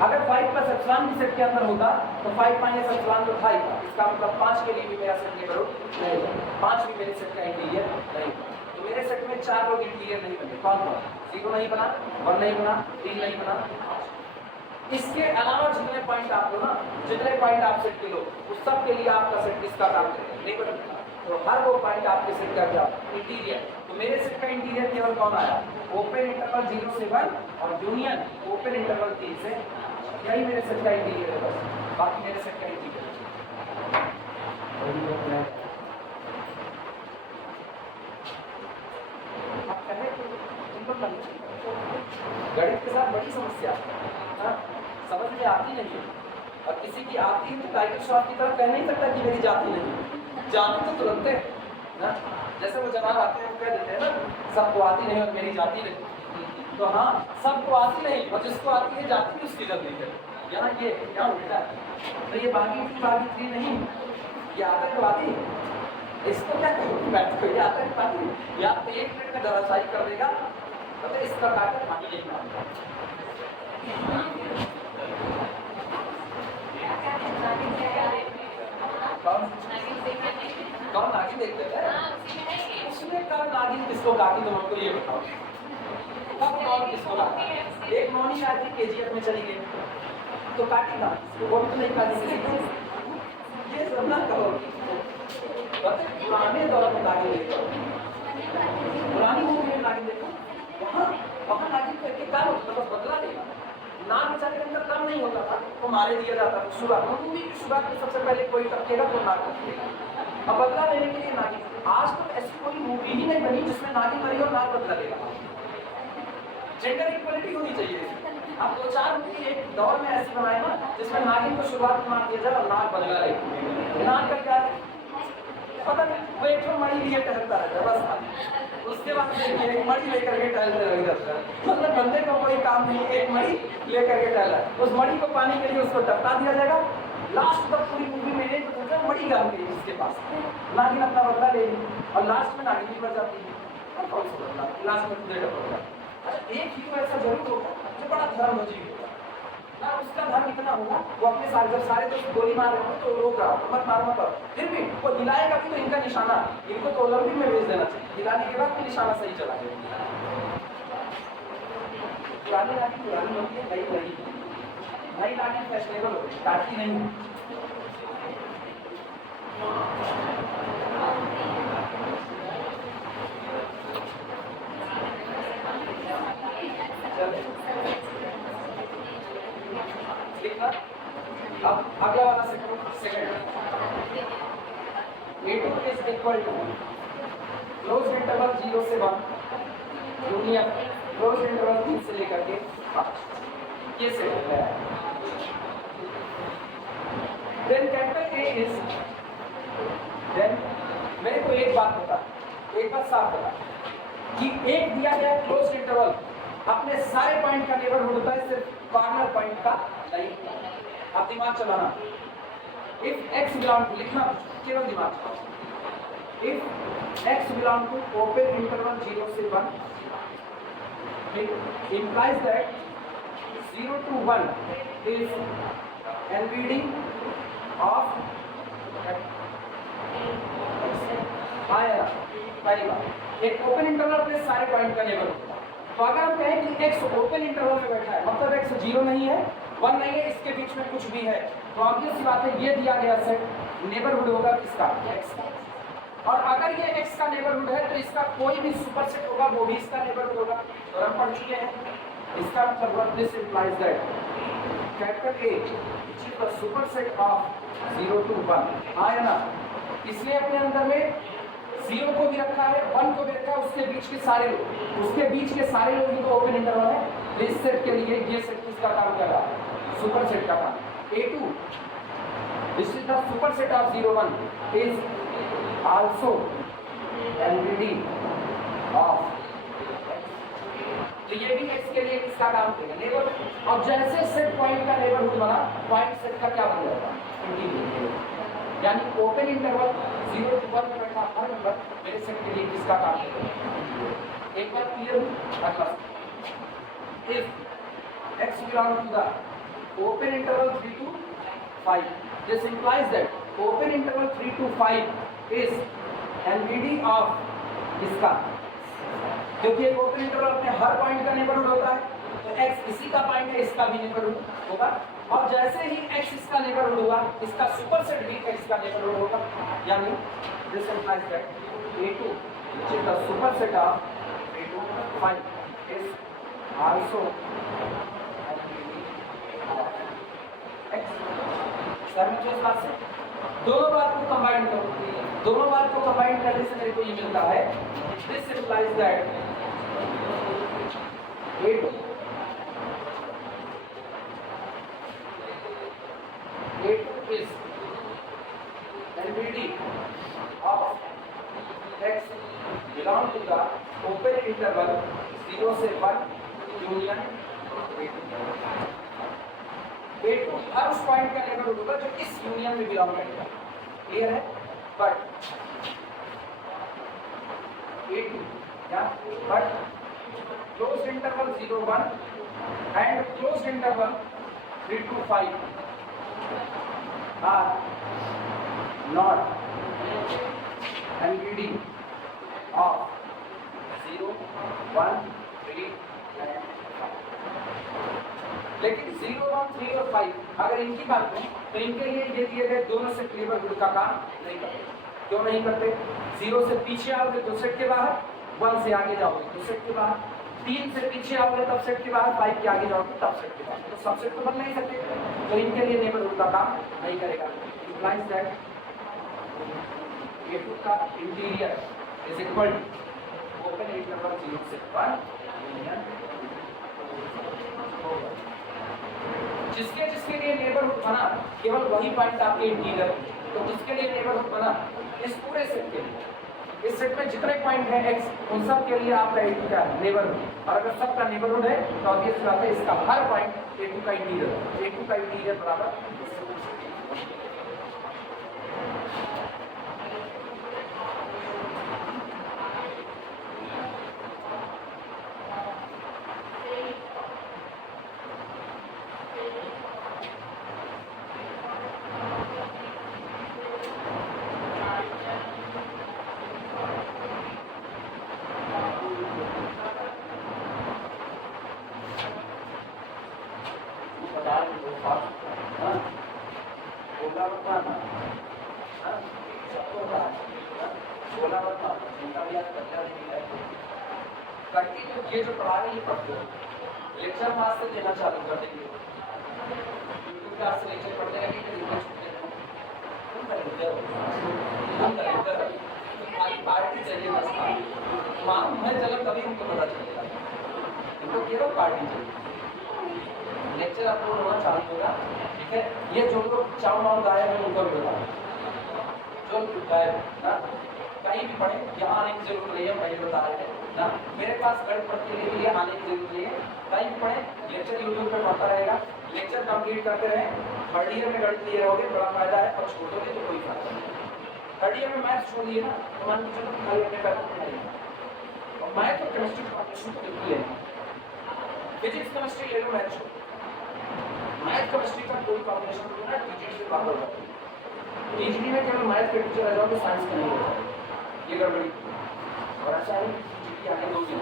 अगर 5 प्लस एप्सिलॉन भी सेट के अंदर होता तो 5 माइनस एप्सिलॉन तो था ही था, इसका मतलब 5 के लिए भी मेरा सेट नेबरहुड नहीं है, 5 भी मेरे सेट का इंटीरियर नहीं। तो मेरे सेट में 4 लोग इंटीरियर नहीं बने। कौन कौन? 0 नहीं बना, 1 नहीं बना, 3 नहीं बना। इसके अलावा जितने पॉइंट आप लो ना, जितने पॉइंट आप सेट के लो, उस सब के लिए आपका सेट किसका काम करेगा? नेबरहुड। तो हर वो पॉइंट आपके सेट का क्या? इंटीरियर। तो मेरे सेट का इंटीरियर केवल कौन आया? ओपन इंटरवल 0 से 1 और यूनियन ओपन इंटरवल 3 से, यही मेरे सेट का इंटीरियर है बस, बाकी मेरे सेट का इंटीरियर आप कहे तो गणित के साथ बड़ी समस्या समझ में आती नहीं है, और किसी की आती है तो टाइगर श्रॉफ की तरह कह नहीं सकता कि मेरी जाती नहीं, जाती तो तुरंत है ना। जैसे वो जनाब आते हैं वो कह देते हैं ना सबको आती नहीं और मेरी जाती नहीं, तो हाँ सबको आती नहीं और जिसको आती है जाती भी उसकी जल्दी है। यहाँ ये क्या उल्टा है, तो ये बागी 3 नहीं, ये आतंकवादी, इसको क्या कहोगे? ये आतंकवादी, या तो 1 मिनट में धराशायी कर देगा, तो इसका काटकर पानी नहीं मांगेगा। कौन नागिन देखते हैं? उसमें कब नागिन किसको काटी तुम हमको ये बताओ, कब कौन किसको काटा? एक मौनी आई थी KGF में चली गई तो काटी ना, वो भी तो नहीं काटी। ये सब ना कहो, पुराने दौर में नागिन देखो, पुरानी मूवी में नागिन देखो, वहाँ नागिन को एक काम होता था, बदला देगा। नाग बेचारे के अंदर काम नहीं होता था, वो मारे दिया जाता था। शुरुआत मूवी की शुरुआत में सबसे पहले कोई टपकेगा तो नाग टपकेगा, अब बदला लेने के लिए नागिन। आज तो ऐसी कोई मूवी ही नहीं बनी जिसमें नागिन मरी और नाग बदला लेगा। जेंडर इक्वलिटी होनी चाहिए। अब 2-4 मूवी एक दौर में ऐसी बनाए ना जिसमें नागिन को शुरुआत में मार दिया जाए और नाग बदला ले। नाग का क्या है पता नहीं, वो एक मणि लिए टहलता रहता है बस, उसके बाद देखिए एक मणि लेकर के टहलते रह जाता है, मतलब बंदे को कोई काम नहीं, एक मणि लेकर के टहला, उस मणि को पाने के लिए उसको टपका दिया जाएगा। लास्ट तक पूरी मूवी में एक तो मणि गाल गई उसके पास, नागिन अपना बदला ले ली और लास्ट में नागिन भी मर जाती है, और कौन सा बदला लास्ट में तुझे टपका। अच्छा एक हीरो ऐसा जरूर होगा जो बड़ा धर्मजीवी होगा ना, उसका धर्म इतना होगा वो अपने सारे जब सारे दोस्त गोली मार रहे हो तो रोक रहा हो मत मारो मत करो, फिर भी वो हिलाएगा भी तो इनका निशाना, इनको तो ओलंपिक में भेज देना चाहिए, हिलाने के बाद भी निशाना सही चला जाएगा। पुरानी नागिन होती है, नई नागिन फैशनेबल होती है, काटती नहीं है। अब अगला वाला second A2 is equal to close interval 0 से 1 यूनियन क्लोज इंटरवल 3 से लेकर के 5, ये सेट है। Then capital A is, then मेरे को एक बात बता, एक बात साफ बता कि एक दिया गया क्लोज इंटरवल अपने सारे पॉइंट का नेबरहुड होता है, सिर्फ कॉर्नर पॉइंट का नहीं। आप दिमाग चलाना, इफ x बिलोंग टू, लिखना केवल दिमाग, if x belong to open interval 0 से 1, it implies that 0 to 1 is NVD of आया पहली बात। एक ओपन इंटरवल अपने सारे पॉइंट का नेबरहुड होगा। तो अगर हम कहें कि x ओपन इंटरवल में बैठा है, मतलब x 0 नहीं है 1 नहीं है, इसके बीच में कुछ भी है, तो ऑब्वियस सी बात है ये दिया गया सेट नेबरहुड होगा किसका, x का। और अगर ये x का नेबरहुड है तो इसका कोई भी सुपरसेट होगा वो भी इसका नेबरहुड होगा, और हम पढ़ चुके हैं। इसका मतलब this implies that capital A which is the superset of 0 to 1 आया ना। इसलिए अपने अंदर में 0 को भी रखा है 1 को भी रखा है, उसके बीच के सारे लोग ही तो ओपन इंटरवल है। तो इस सेट के लिए ये सेट किसका काम कर रहा है, सुपरसेट का काम। A2 this is the superset of 0 1 is also NVD of, तो ये भी x के लिए किसका काम करेगा, नेबरहुड। अब जैसे सेट पॉइंट का नेबरहुड बना, पॉइंट सेट का क्या बन जाएगा, इंटीग्रल। यानी ओपन इंटरवल 0 to 1 में बैठा हर नंबर मेरे सेट के लिए किसका काम करेगा। एक बार क्लियर हो अगला, if x belong to the open interval 3 to 5, this implies that open interval 3 to 5 is NVD of इसका, क्योंकि एक ओपन इंटरवल अपने हर पॉइंट का नेबरहुड होता है, तो x इसी का पॉइंट है, इसका भी नेबरहुड होगा। और जैसे ही x इसका नेबरहुड हुआ, इसका सुपरसेट भी x का नेबरहुड होगा। यानी this implies that A2 which is the superset of A2 5 is also x। Sir मुझे इस बात से दोनों बात को कंबाइन करो, दोनों बात को कंबाइन करने से मेरे को ये मिलता है this implies that A2 is NVD of x belong to the open interval 0 से 1 union A2 हर उस पॉइंट का नेबरहुड होगा जो इस यूनियन में बिलोंग करेगा। क्लियर है? बट A2 या but closed interval 0 1 and closed interval 3 to 5 are not NVD of 0 1 3 and 5। लेकिन 0 1 3 और 5 अगर इनकी बात करें तो इनके लिए ये दिए गए दोनों सेट नेबरहुड का काम नहीं करते। क्यों नहीं करते? 0 से पीछे आओगे तो सेट के बाहर, 1 से आगे जाओगे तो सेट के बाहर, 3 से पीछे आओगे तब सेट के बाहर, 5 के आगे जाओगे तब सेट के बाहर, तो सब सेट तो बन नहीं सकते, तो इनके लिए नेबरहुड का काम नहीं करेगा। इम्प्लाइज दैट A2 का interior is equal to open interval 0 से 1 यूनियन। जिसके लिए नेबरहुड बना केवल वही पॉइंट आपके इंटीरियर, तो किसके लिए नेबरहुड बना, इस पूरे सेट के लिए। इस सेट में जितने पॉइंट हैं x उन सब के लिए आपका A2 का नेबरहुड, और अगर सबका नेबरहुड है तो ऑब्वियस बात है इसका हर पॉइंट A2 का इंटीरियर, A2 का इंटीरियर बराबर ये जो पढ़ा रहे हैं पढ़ते लेक्चर मास से देना चालू कर देंगे, यूट्यूब क्लास से लेक्चर पढ़ने लगे तो रिक्वेस्ट हम करेंगे खाली पार्टी चाहिए बस। हाँ मैं चलो कभी हमको पता चलेगा, इनको केवल पार्टी चाहिए। लेक्चर अपलोड होना चालू होगा, ठीक है। ये जो लोग चाव माव गायब है उनको भी बता, जो गायब ना कहीं भी पढ़े यहाँ आने की जरूरत नहीं है, वही बता रहे हैं ना। मेरे पास गणित पढ़ने के लिए आने की जरूरत नहीं है, कहीं भी पढ़े, लेक्चर यूट्यूब पे पढ़ता रहेगा, लेक्चर कंप्लीट करते रहे, थर्ड ईयर में गणित क्लियर होगे, बड़ा फायदा है, और छोड़ोगे तो कोई फायदा नहीं। थर्ड ईयर में मैथ्स छोड़ दिए ना, तो मान के चलो खाली अपने पैर पर नहीं, और मैथ और केमिस्ट्री का कॉम्बिनेशन तो बिल्कुल लेना, फिजिक्स केमिस्ट्री ले लो, मैथ छोड़, मैथ केमिस्ट्री का कोई कॉम्बिनेशन नहीं है, टीजीडी से बाहर हो जाओ, टीजीडी में केवल मैथ के टीचर आ जाओ, साइंस का नहीं होगा, ये गड़बड़ी। और अच्छा है टीजीडी आगे दो दिन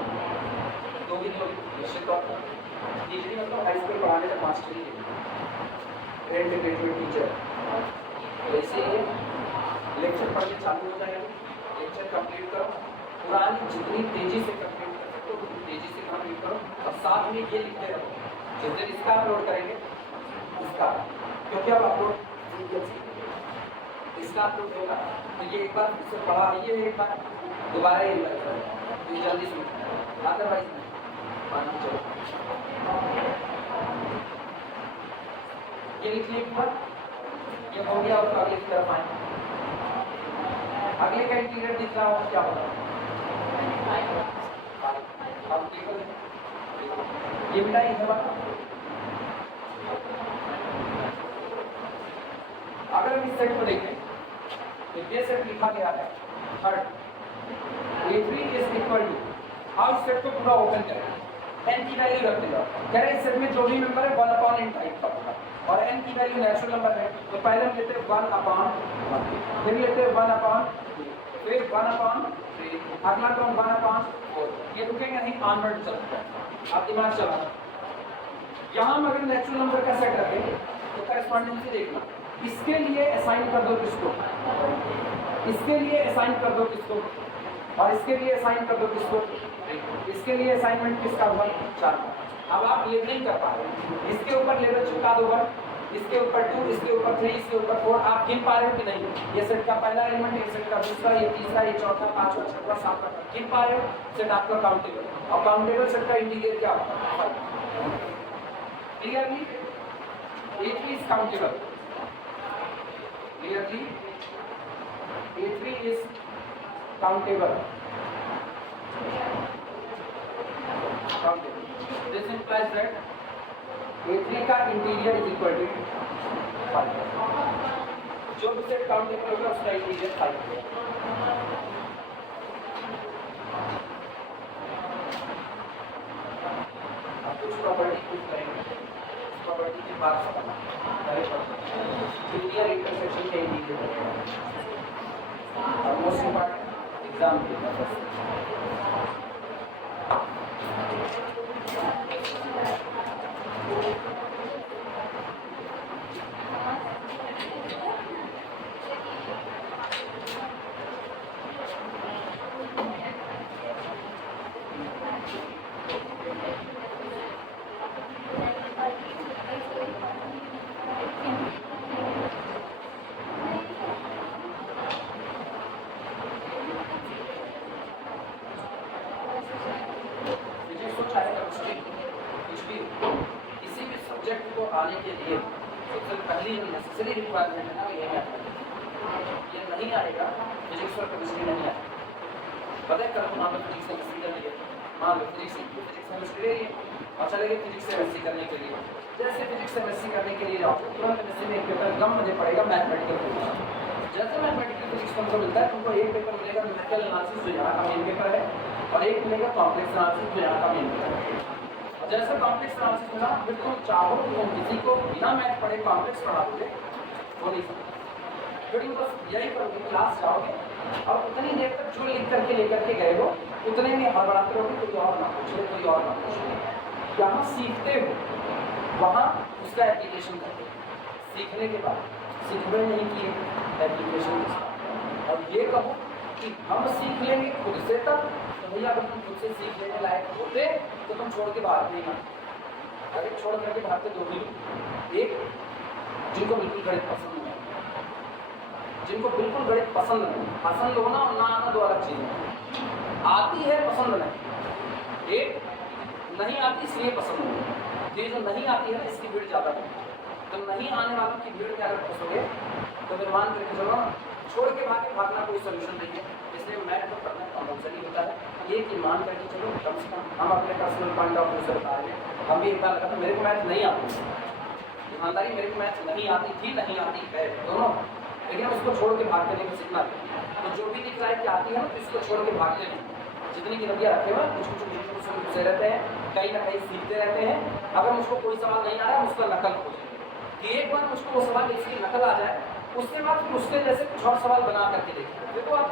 होगी निश्चित तौर पर, टीजीडी मतलब हाई स्कूल पढ़ाने तक मास्टरी है, ग्रेड ग्रेजुएट टीचर, वैसे ही लेक्चर पढ़ने चालू हो जाएगा, लेक्चर कंप्लीट करो, पुरानी जितनी तेजी से कंप्लीट कर सकते हो उतनी तेजी से कंप्लीट करो, और साथ में ये लिखते रहो जिस दिन इसका अपलोड करेंगे इसका, क्योंकि अब अपलोड इसका अपलोड होगा तो ये एक बार इससे पढ़ा, ये एक बार दोबारा ये तो ये जल्दी सुन, अदरवाइज नहीं चलो। ये लिख लिया, ये हो गया, और अगले की तरफ आए, अगले का इंटीरियर दिख रहा हो क्या होगा, अब देखो ये बेटा ये हमारा, अगर हम इस सेट को देखें तो ये सेट लिखा गया है third, A3 is equal to, आप इस सेट को पूरा ओपन करें, n की वैल्यू रखते जाओ, कह रहे इस सेट में जो भी मेंबर है 1/n टाइप का होगा, और n की वैल्यू नेचुरल नंबर है, तो पहले हम लेते हैं 1/1, फिर लेते हैं 1/2, फिर 1/3, अगला टर्म 1/4, ये रुकेंगे नहीं, ऑनवर्ड चलता है, आप दिमाग चलाना। यहाँ हम अगर नेचुरल नंबर का सेट रखें तो करेस्पॉन्डेंसी देखना, इसके लिए असाइन कर दो किसको, इसके लिए असाइन कर दो किसको, और इसके लिए असाइन कर दो किसको, इसके लिए असाइनमेंट किसका हुआ 4। अब आप लेबलिंग कर पा रहे हैं, इसके ऊपर लेबल चिपका दो 1, इसके ऊपर 2, इसके ऊपर 3, इसके ऊपर 4, आप गिन पा रहे हो कि नहीं, ये सेट का पहला एलिमेंट, ये सेट का दूसरा, ये तीसरा, ये चौथा, पांचवा, छठवां, सातवां, गिन पा रहे हो, सेट आपका काउंटेबल, और काउंटेबल सेट का इंटीजर क्या होगा, clearly A3 is countable, clearly A3 is countable, this implies that A3 का इंटीरियर इज इक्वल टू 5, जो भी सेट काउंटेबल होगा उसका इंटीरियर 5 होगा। अब कुछ प्रॉपर्टी प्रूफ करेंगे, प्रॉपर्टी की बात इंटीरियर इंटरसेक्शन के इंटीरियर, और मोस्ट इम्पोर्टेंट एग्जाम के पर्पस आने के लिए सबसे पहली जो नेसेसरी रिक्वायरमेंट है ना ये है, ये नहीं आएगा फिजिक्स और केमिस्ट्री नहीं आएगा, पता है कल मान लो फिजिक्स केमिस्ट्री कर लिए, मान लो फिजिक्स केमिस्ट्री ले लिए और चले गए फिजिक्स केमिस्ट्री करने के लिए, जैसे फिजिक्स केमिस्ट्री करने के लिए जाओ तुरंत केमिस्ट्री में एक पेपर गम मुझे पड़ेगा मैथमेटिकल फिजिक्स, जैसे मैथमेटिकल फिजिक्स तुमको मिलता है तुमको एक पेपर मिलेगा न्यूमेरिकल एनालिसिस जो यहाँ का मेन पेपर है, और एक मिलेगा कॉम्प्लेक्स एनालिसिस जो यहाँ का मेन पेपर है। जैसे कॉम्प्लेक्स एनालिसिस मिला फिर तुम चाहो कि तुम किसी को बिना मैथ पढ़े कॉम्प्लेक्स पढ़ा दोगे हो नहीं सकता, फिर तुम बस यही करोगे क्लास जाओगे और उतनी देर तक जो लिख करके लेकर के गए हो उतने में हड़बड़ाते रहोगे, कोई और ना पूछे कोई और ना पूछे, जहाँ सीखते हो वहाँ उसका एप्लीकेशन करते हो, सीखने के बाद सीखने नहीं किए एप्लीकेशन, और ये कहो कि हम सीख लेंगे खुद से तब, तो भैया अगर तुम खुद से सीख लेने लायक होते तो तुम छोड़ के बाहर नहीं आते, अगर छोड़ करके भागते दो ही, एक जिनको बिल्कुल गणित पसंद नहीं, जिनको बिल्कुल गणित पसंद नहीं, पसंद होना और ना आना दो अलग चीज़ है, आती है पसंद नहीं, एक नहीं आती इसलिए पसंद नहीं, ये जो नहीं आती है ना इसकी भीड़ ज़्यादा है, तो नहीं आने वालों की भीड़ में अगर फंसोगे तो फिर मान करके चलो छोड़ के भागना कोई सोल्यूशन नहीं है, इसलिए मैथ तो पढ़ना कंपल्सरी होता है, ये कि मान करके चलो कम से कम हम अपने पर्सनल पॉइंट ऑफ व्यू से बता रहे हैं, हम भी एक बार लगा था मेरे को मैथ नहीं आती, ईमानदारी मेरे को मैथ नहीं आती थी नहीं आती है दोनों, लेकिन हम उसको छोड़ के भागने को सीखना है। तो जो भी दिख रहा है कि आती है ना, तो इसको छोड़ के भागते हैं। जितनी की नदियाँ रखे हुए कुछ कुछ घुसे रहते हैं, कहीं ना कहीं सीखते रहते हैं। अगर मुझको कोई सवाल नहीं आ रहा है, उसका नकल खोजेंगे कि एक बार मुझको वो सवाल इसकी नकल आ जाए, उसके बाद फिर उसके जैसे कुछ और सवाल बना करके देखें। देखो आप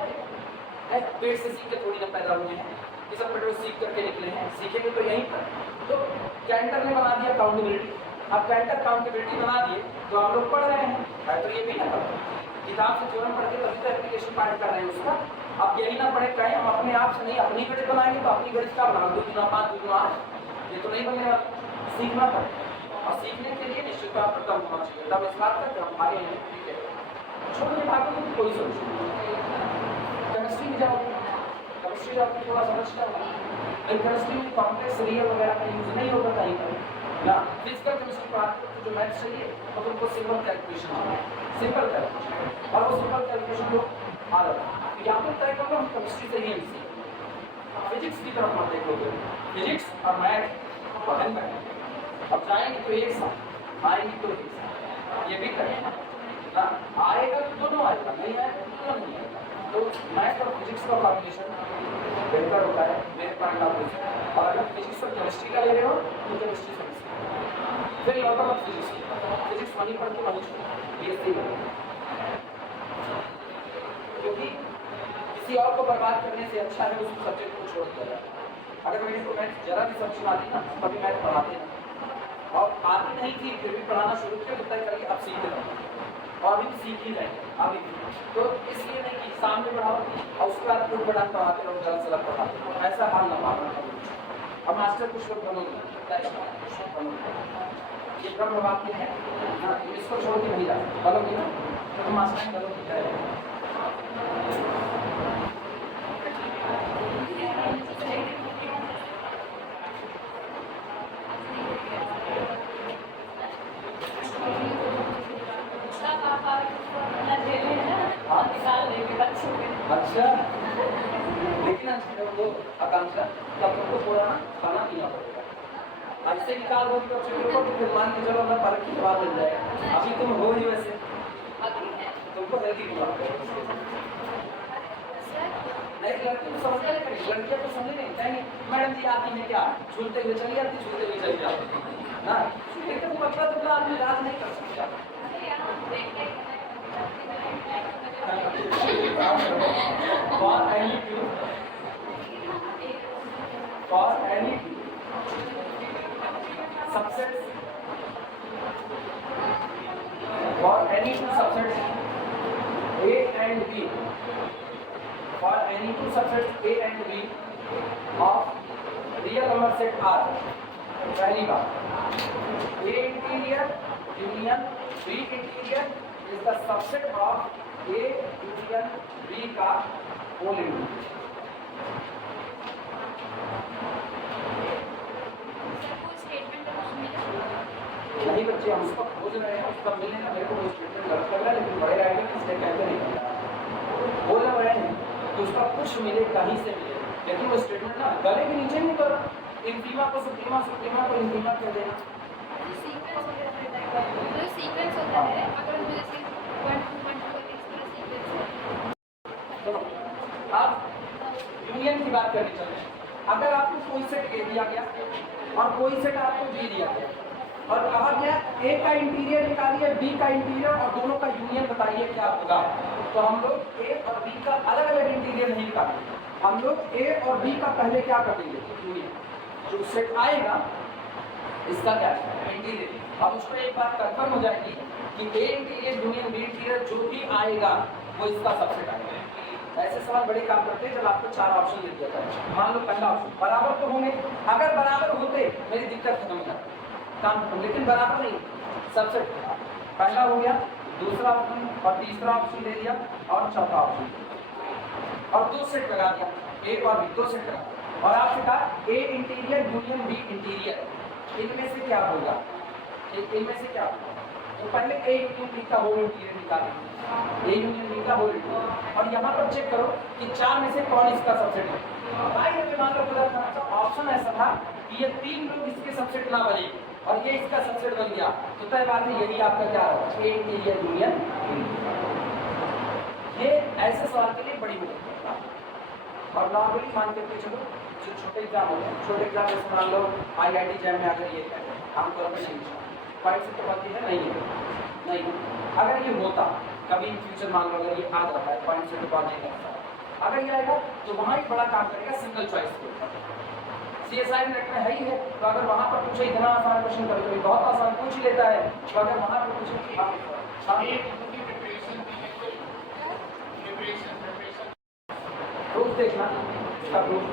पेट से सीख के थोड़ी ना पैदा हुए हैं, ये सब पेट सीख करके निकले हैं, सीखेंगे तो यहीं पर। तो कैंटर ने बना दिया काउंटेबिलिटी। अब कैंटर काउंटेबिलिटी बना दिए तो हम लोग पढ़ रहे हैं, तो ये भी नकल किताब से थ्योरम पढ़ के तभी तो एप्लीकेशन पार्ट कर रहे हैं उसका। अब यही ना पढ़े कहें हम अपने आप से नहीं अपनी गणित बनाएंगे, तो अपनी गणित का बना 2 गुना 5 2 गुना 8, ये तो नहीं बनेगा। सीखना पड़े और सीखने के लिए निश्चित प्रथम होना चाहिए। तब इस बात तक हम आगे हैं, ठीक है। छोटे भागों में कोई सोल्यूशन नहीं। केमिस्ट्री में जाओ, केमिस्ट्री जाओ थोड़ा समझता होगा, लेकिन केमिस्ट्री में कॉम्प्लेक्स रियल वगैरह का यूज नहीं होगा कहीं पर ना। फिजिकल केमिस्ट्री पढ़ाते तो जो मैथ चाहिए तो तुमको सिंपल कैलकुलेशन चाहिए, सिंपल कैलकुलेशन, और वो सिंपल कैलकुलेशन को आ जाता है। यहाँ पर तय कर लो हम केमिस्ट्री से ही सीखें, फिजिक्स की तरफ मत देखोगे। फिजिक्स और मैथ पढ़ने में अब जाएंगे तो एक साथ, आएंगे तो एक साथ, ये भी करेंगे ना। आएगा तो दोनों आएगा, नहीं आएगा तो दोनों नहीं आएगा। तो मैथ और फिजिक्स का कॉम्बिनेशन बेहतर होता है मेरे पॉइंट ऑफ व्यू से। और अगर फिजिक्स और केमिस्ट्री का ले रहे हो तो केमिस्ट्री से फिर लौटा मत फिजिक्स वहीं पढ़ के वहीं बीएससी क्योंकि किसी और को बर्बाद करने से अच्छा है उस सब्जेक्ट को छोड़ दिया जाए। अगर मेरे को मैथ जरा भी समझ में आती ना, कभी मैथ पढ़ाते ना, और आती नहीं थी फिर भी पढ़ाना शुरू किया, तय करके अब सीखते रहो और अभी सीख ही जाएंगे अभी। तो इसलिए नहीं कि सामने पढ़ाओ और उसके बाद खुद बढ़ा पढ़ाते रहो, जल्द से जल्द पढ़ाते रहो, ऐसा हाल ना पाना। अब मास्टर कुछ लोग बनोगे, ये ब्रह्म वाक्य है ना, इसको छोड़ के नहीं जा बनोगे ना, तो मास्टर बनोगे। अच्छा, लेकिन वो आकांक्षा तब तुमको थोड़ा खाना पीना पड़ेगा। ऐसे निकाल दो तो फिर मान के चलो मैं परख के जवाब मिल जाएगा। अभी तुम हो ही वैसे, तुमको हेल्दी हुआ नहीं। लड़की तो समझ नहीं करेगी, लड़कियां तो समझ नहीं कहेंगे मैडम जी आती है क्या, झूलते हुए चली जाती, झूलते हुए चली जाती ना। लेकिन तुम पतला दुबला आदमी राज नहीं कर सकता। For any subsets, for any two subsets A and B, for any two subsets A and B of real number set R, पहली बात A interior union B interior is the subset of A union B का whole interior। नहीं बच्चे हम उसको खोज रहे हैं, उसका मिलने का मेरे को वो स्टेटमेंट गलत लग रहा है, लेकिन बड़े राइटर इसलिए कहते नहीं बोल रहे हैं कि उसका कुछ मिले कहीं से मिले, लेकिन वो स्टेटमेंट ना गले के नीचे नहीं कर इंफीमा को सुप्रीमा, सुप्रीमा को इंफीमा कर देना। सीक्वेंस होता है, अगर हम जैसे 1 2 1 2 इस तरह सीक्वेंस तो अब यूनियन की बात करनी चाहिए। अगर आपको कोई सेट ए दिया गया और कोई सेट आपको बी दिया गया और कहा गया ए का इंटीरियर निकालिए बी का इंटीरियर और दोनों का यूनियन बताइए क्या होगा, तो हम लोग ए और बी का अलग अलग इंटीरियर नहीं निकालेंगे, हम लोग ए और बी का पहले क्या कर देंगे यूनियन। जो सेट आएगा इसका क्या है इंटीरियर। अब उसको एक बात कंफर्म हो जाएगी कि ए इंटीरियर यूनियन बी इंटीरियर जो भी आएगा वो इसका सबसेट आएगा। ऐसे सवाल बड़े काम करते हैं जब आपको 4 ऑप्शन दे दिया जाए। मान लो पहला ऑप्शन बराबर तो होंगे, अगर बराबर होते मेरी दिक्कत खत्म हो जाती, काम खत्म, लेकिन बराबर नहीं, सबसेट पहला हो गया, दूसरा ऑप्शन और तीसरा ऑप्शन दे दिया और चौथा ऑप्शन और 2 सेट लगा दिया, ए और बी 2 सेट लगा और आपसे कहा ए इंटीरियर यूनियन बी इंटीरियर, इनमें से क्या होगा, इनमें से क्या होगा। तो पहले ए यूनियन बी का होल इंटीरियर निकालेंगे, ए यूनियन बी का होल इंटीरियर, और यहाँ पर चेक करो कि 4 में से कौन इसका सबसेट है। भाई अभी मान लो खुदा ऑप्शन ऐसा था कि ये 3 लोग इसके सबसेट ना बने और ये इसका सबसेट बन गया, तो तय बात है यही आपका क्या है ए इंटीरियर यूनियन। ये ऐसे सवाल के लिए बड़ी मदद करता है। और नॉर्मली मान के चलो जो छोटे एग्जाम होते हैं, छोटे एग्जाम जैसे मान लो IIT जैम में अगर ये आमतौर पर नहीं पॉइंट से तो बात है नहीं अगर ये होता कभी इन फ्यूचर मान लो अगर ये आ जाता है पॉइंट से तो बात नहीं करता, अगर ये आएगा तो वहाँ एक बड़ा काम करेगा सिंगल चॉइस के ऊपर। CSI नेट में है ही है, तो अगर वहाँ पर पूछे इतना आसान क्वेश्चन कभी कभी बहुत आसान पूछ ही लेता है, तो अगर वहाँ पर पूछे प्रूफ देखना इसका प्रूफ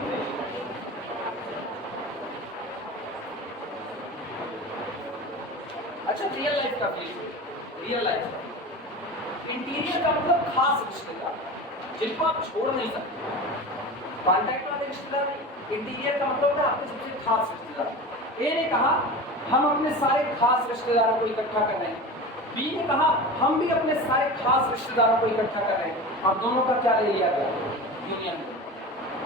अच्छा रियल लाइफ का रियल लाइफ इंटीरियर का मतलब खास रिश्तेदार जिनको आप छोड़ नहीं सकते, कॉन्टैक्ट वाले रिश्तेदार नहीं। इंटीरियर का मतलब है आपके सबसे खास रिश्तेदार। ए ने कहा हम अपने सारे खास रिश्तेदारों को इकट्ठा कर रहे हैं, बी ने कहा हम भी अपने सारे खास रिश्तेदारों को इकट्ठा कर रहे हैं, और दोनों का क्या ले लिया गया यूनियन।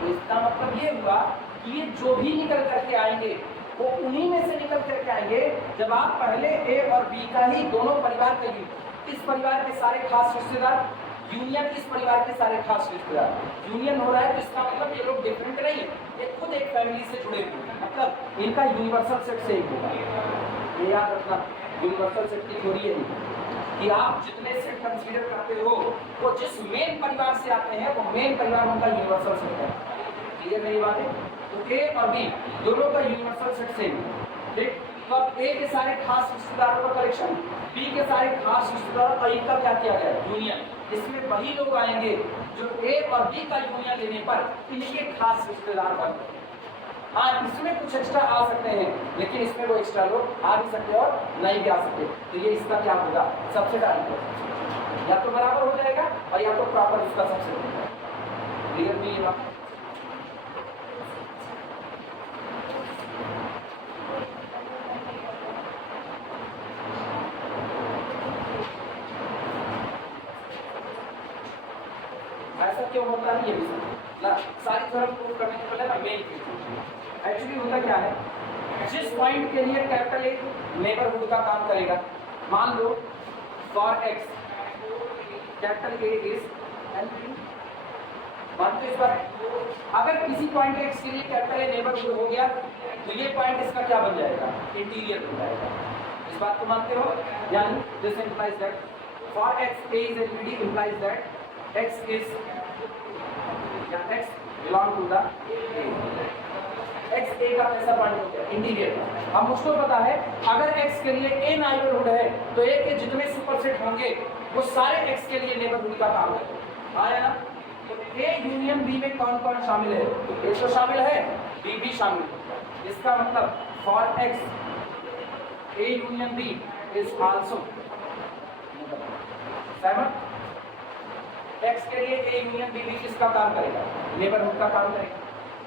तो इसका मतलब ये हुआ कि ये जो भी निकल करके आएंगे वो उन्हीं में से निकल करके आएंगे जब आप पहले ए और बी का ही दोनों परिवार का इस परिवार के सारे खास रिश्तेदार यूनियन इस परिवार के सारे खास रिश्तेदार यूनियन हो रहा है। तो इसका मतलब ये लोग डिफरेंट नहीं है, ये खुद एक फैमिली से जुड़े हुए हैं, मतलब इनका यूनिवर्सल सेट से एक होगा। ये याद रखना यूनिवर्सल सेट की थ्योरी है कि आप जितने सेट कंसीडर करते हो वो जिस मेन परिवार से आते हैं वो मेन परिवार उनका यूनिवर्सल सेट है। क्लियर मेरी बात है? तो ए और बी दोनों का यूनिवर्सल सेट सेम है, ठीक। तो अब ए के सारे खास रिश्तेदारों का कलेक्शन, बी के सारे खास रिश्तेदारों का इनका क्या किया गया यूनियन। इसमें वही लोग आएंगे जो ए और बी का यूनियन लेने पर इनके खास रिश्तेदार बन गए। हाँ इसमें कुछ एक्स्ट्रा आ सकते हैं, लेकिन इसमें वो एक्स्ट्रा लोग आ भी सकते और नहीं भी आ सकते। तो ये इसका क्या होगा सबसे डायरेक्ट, या तो बराबर हो जाएगा और या तो प्रॉपर इसका सबसे हो जाएगा। क्लियर भी ये बात? ऐसा क्यों होता है ये भी ना सारी थ्योरम प्रूव करने के पहले ना मेन एक्चुअली होता क्या है, जिस पॉइंट के लिए कैपिटल ए नेबरहुड का काम करेगा, मान लो for x capital A is and मान तो इस बार अगर किसी पॉइंट एक्स के लिए कैपिटल ए नेबरहुड हो गया तो ये पॉइंट इसका क्या बन जाएगा इंटीरियर बन जाएगा। इस बात को मानते हो? यानी this implies that for x A is LPD implies that x is x belong to the x a का कैसा पॉइंट हो गया इंटीरियर। अब मुझको पता है अगर x के लिए a नेबरहुड है तो a के जितने सुपरसेट होंगे वो सारे x के लिए नेबरहुड का काम है। आया ना? तो a यूनियन b में कौन कौन शामिल है? a तो शामिल है, b भी शामिल है। इसका मतलब for x a union b is also सहमत? x के लिए a यूनियन b भी किसका काम करेगा नेबरहुड का काम करेगा।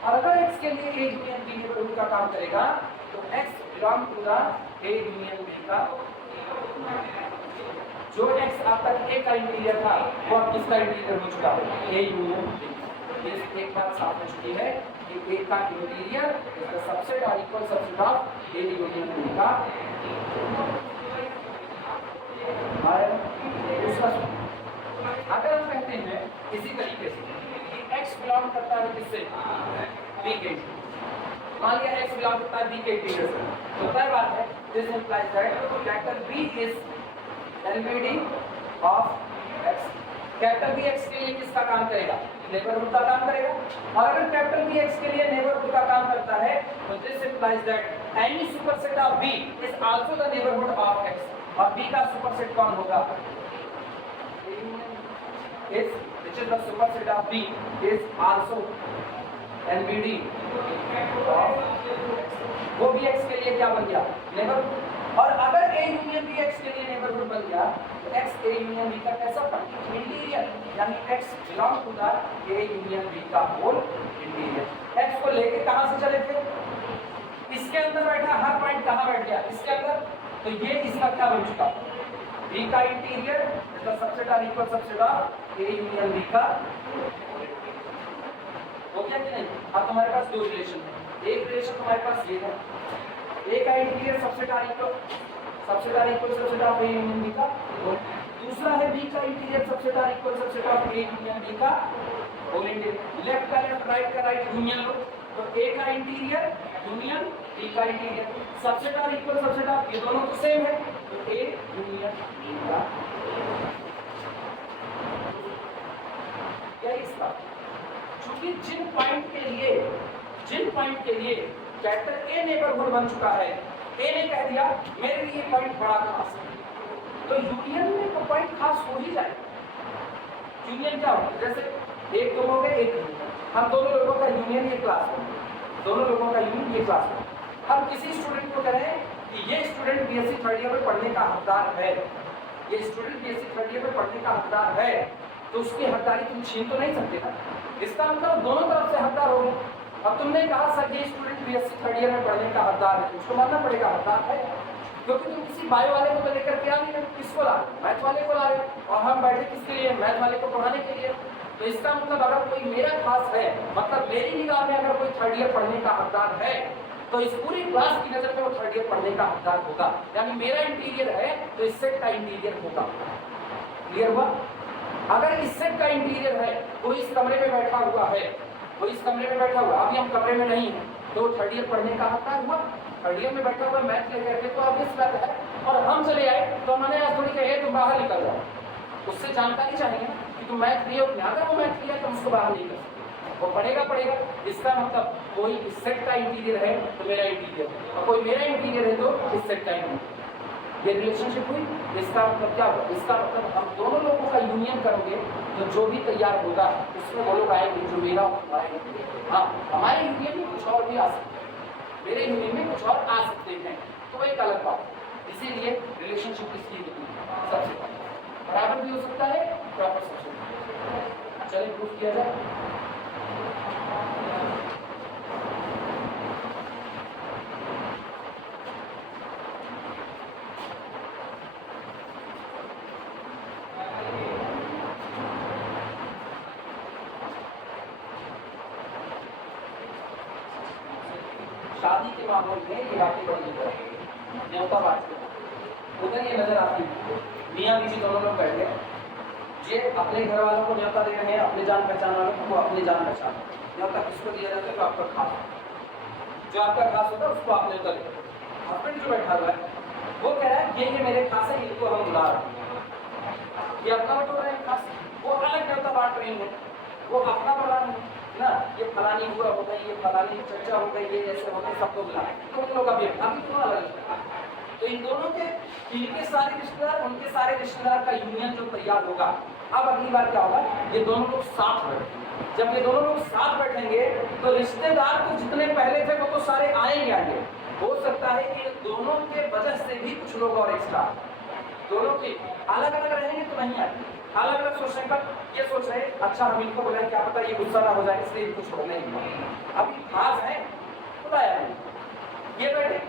और अगर x के लिए a यूनियन b नेबरहुड का काम करेगा तो x belong to the a union b का। जो x अब तक a का इंटीरियर था वो अब किसका इंटीरियर हो चुका है a यूनियन b। इस एक बात साफ हो चुकी है कि a का इंटीरियर इज द सबसेट और equal subset of a union b का। अगर हम कहते हैं इसी तरीके से कि x बिलोंग करता है किससे b के, मान लिया x बिलोंग करता है b के इंटीरियर से, तो क्या बात है this implies that capital b is LBD of x। Capital b x के लिए किसका काम करेगा नेबरहुड का काम करेगा। और अगर कैपिटल b x के लिए नेबरहुड का काम करता है तो this implies that any superset of b is also the neighbourhood of x। और b का सुपरसेट कौन होगा is which is the superset of B is also NBD of वो भी x के लिए क्या बन गया नेबरहुड। और अगर A यूनियन B x के लिए नेबरहुड बन गया तो x A यूनियन B का कैसा पॉइंट इंटीरियर, यानी x belong to the A union B का होल इंटीरियर। x को लेके कहां से चले थे इसके अंदर बैठा, हर पॉइंट कहां बैठ गया इसके अंदर, तो ये इसका क्या बन चुका B का इंटीरियर इज द सबसेट और equal subset of A union B का। हो गया कि नहीं? अब तुम्हारे पास दो रिलेशन है, एक रिलेशन तुम्हारे पास ये है A का इंटीरियर सबसेट और equal subset of A union B का, दूसरा है बी का interior subset or equal subset of a union b का होल इंटीरियर। लेफ्ट का लेफ्ट, राइट का राइट, यूनियन लो तो ए का इंटीरियर यूनियन बी का interior, subset or equal subset of, ये दोनों तो सेम है तो ए यूनियन बी का, क्या इसका, क्योंकि जिन पॉइंट के लिए कैपिटल ए नेबरहुड बन चुका है, ए ने कह दिया मेरे लिए पॉइंट बड़ा खास है, तो यूनियन में तो पॉइंट खास हो ही जाए। यूनियन क्या होता है, जैसे एक तुम हो गए एक हम, दोनों लोगों का यूनियन ये क्लास है, दोनों लोगों का यूनियन ये क्लास है। हम किसी स्टूडेंट को कह रहे हैं कि ये स्टूडेंट बीएससी थर्ड ईयर में पढ़ने का हकदार है, ये स्टूडेंट बीएससी थर्ड ईयर में पढ़ने का हकदार है, तो उसकी हकदारी तुम छीन तो नहीं सकते ना, इसका मतलब दोनों तरफ से हकदार हो गए। अब तुमने कहा सर ये स्टूडेंट बीएससी थर्ड ईयर में पढ़ने का हकदार है, उसको मानना पड़ेगा हकदार है, क्योंकि तुम किसी बायो वाले को तो लेकर के आ नहीं रहे, किसको ला रहे, मैथ वाले को ला रहे, और हम बैठे किसके लिए, मैथ वाले को पढ़ाने के लिए। तो इसका मतलब अगर कोई मेरा खास है, मतलब मेरी निगाह में अगर कोई थर्ड ईयर पढ़ने का हकदार है, तो इस पूरी क्लास की नजर में वो थर्ड ईयर पढ़ने का हकदार होगा, यानी मेरा इंटीरियर है तो इस सेट का इंटीरियर होगा। क्लियर हुआ? अगर इस सेट का इंटीरियर है, कोई इस कमरे में बैठा हुआ है, कोई इस कमरे में बैठा हुआ, अभी हम कमरे में नहीं है, तो थर्ड ईयर पढ़ने का हकदार हुआ। थर्ड ईयर में बैठा हुआ मैथ लेकर के, तो अब इस बात है, और हम चले आए तो मैंने आज थोड़ी कहे तुम बाहर निकल जाओ, उससे जानकारी चाहिए कि तुम मैथ लिए हो, अगर वो मैथ लिया तो उसको बाहर नहीं कर सकते, वो पढ़ेगा। इसका मतलब कोई इस सेट का इंटीरियर है तो मेरा इंटीरियर है, और कोई मेरा इंटीरियर है तो इस सेट का इंटीरियर। ये रिलेशनशिप हुई, इसका मतलब क्या होगा, इसका मतलब हम दोनों लोगों का यूनियन करोगे तो जो भी तैयार होगा उसमें वो लोग आएंगे जो मेरा हमारे। हाँ, हमारे यूनियन में कुछ और भी आ सकते हैं, मेरे यूनियन में कुछ और आ सकते हैं, तो एक अलग बात। इसीलिए रिलेशनशिप इसकी होती है, सबसे बराबर भी हो सकता है, प्रॉपर सबसे। चलिए प्रूफ किया जाए। शादी के माहौल में ये बातें बड़ी नजर आती है, न्योता बांटते उधर ये नजर आती है, मियाँ बीवी दोनों लोग बैठ गए, ये अपने घर वालों को न्योता दे रहे हैं, अपने जान पहचान वालों को अपनी जान पहचान। न्योता किसको दिया जाता है, तो आपका खास, जो आपका खास होता है उसको आप न्योता देते हैं। हस्बैंड जो बैठा हुआ है वो कह रहा है ये मेरे खास है, इनको हम बुला रहे हैं, ये अपना बटोर रहे हैं खास, वो अलग न्योता बांट रहे हैं, वो अपना बुला रहे हैं ना, ये फलानी हुआ हो गई, ये फलानी चर्चा हो गई, ये जैसे हो गए, सबको बुला, तो उन लोग अभी क्यों अलग। तो इन दोनों के, इनके सारे रिश्तेदार उनके सारे रिश्तेदार का यूनियन जो तैयार होगा, अब अगली बार क्या होगा, ये दोनों लोग साथ बैठेंगे। जब ये दोनों लोग साथ बैठेंगे तो रिश्तेदार तो जितने पहले थे वो तो सारे आएंगे, हो सकता है कि दोनों के वजह से भी कुछ लोग और एक्स्ट्रा, दोनों के अलग अलग रहेंगे तो नहीं आएंगे, अलग अलग सोचने का ये सोच रहे अच्छा हम इनको बुलाएं, क्या पता ये गुस्सा ना हो जाए, इसलिए कुछ हो नहीं, अभी खास है बुलाया नहीं, ये बैठे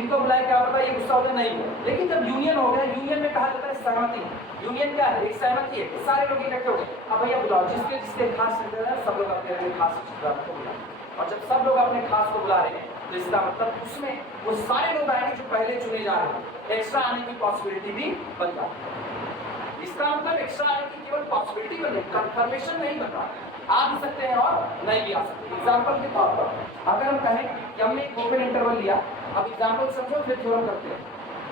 इनको बुलाए, क्या पता ये गुस्सा होता नहीं हो। लेकिन जब यूनियन हो गया, यूनियन में कहा जाता है सहमति, यूनियन क्या है, एक सहमति है, सारे लोग इकट्ठे हो गए, अब भैया बुलाओ, जिसके जिसके खास रिश्तेदार है सब लोग अपने खास रिश्तेदार को बुलाए, और जब सब लोग अपने खास को बुला रहे हैं तो इसका मतलब उसमें वो सारे लोग आएंगे जो पहले चुने जा रहे हैं, एक्स्ट्रा आने की पॉसिबिलिटी भी बन जाती है। इसका मतलब एक्स्ट्रा आने की केवल पॉसिबिलिटी बन जाती, कंफर्मेशन नहीं बन रहा, आ भी सकते हैं और नहीं भी आ सकते। एग्जाम्पल के तौर पर अगर हम कहें कि हमने एक ओपन इंटरवल लिया, अब एग्जाम्पल समझो फिर थ्योरम करते हैं,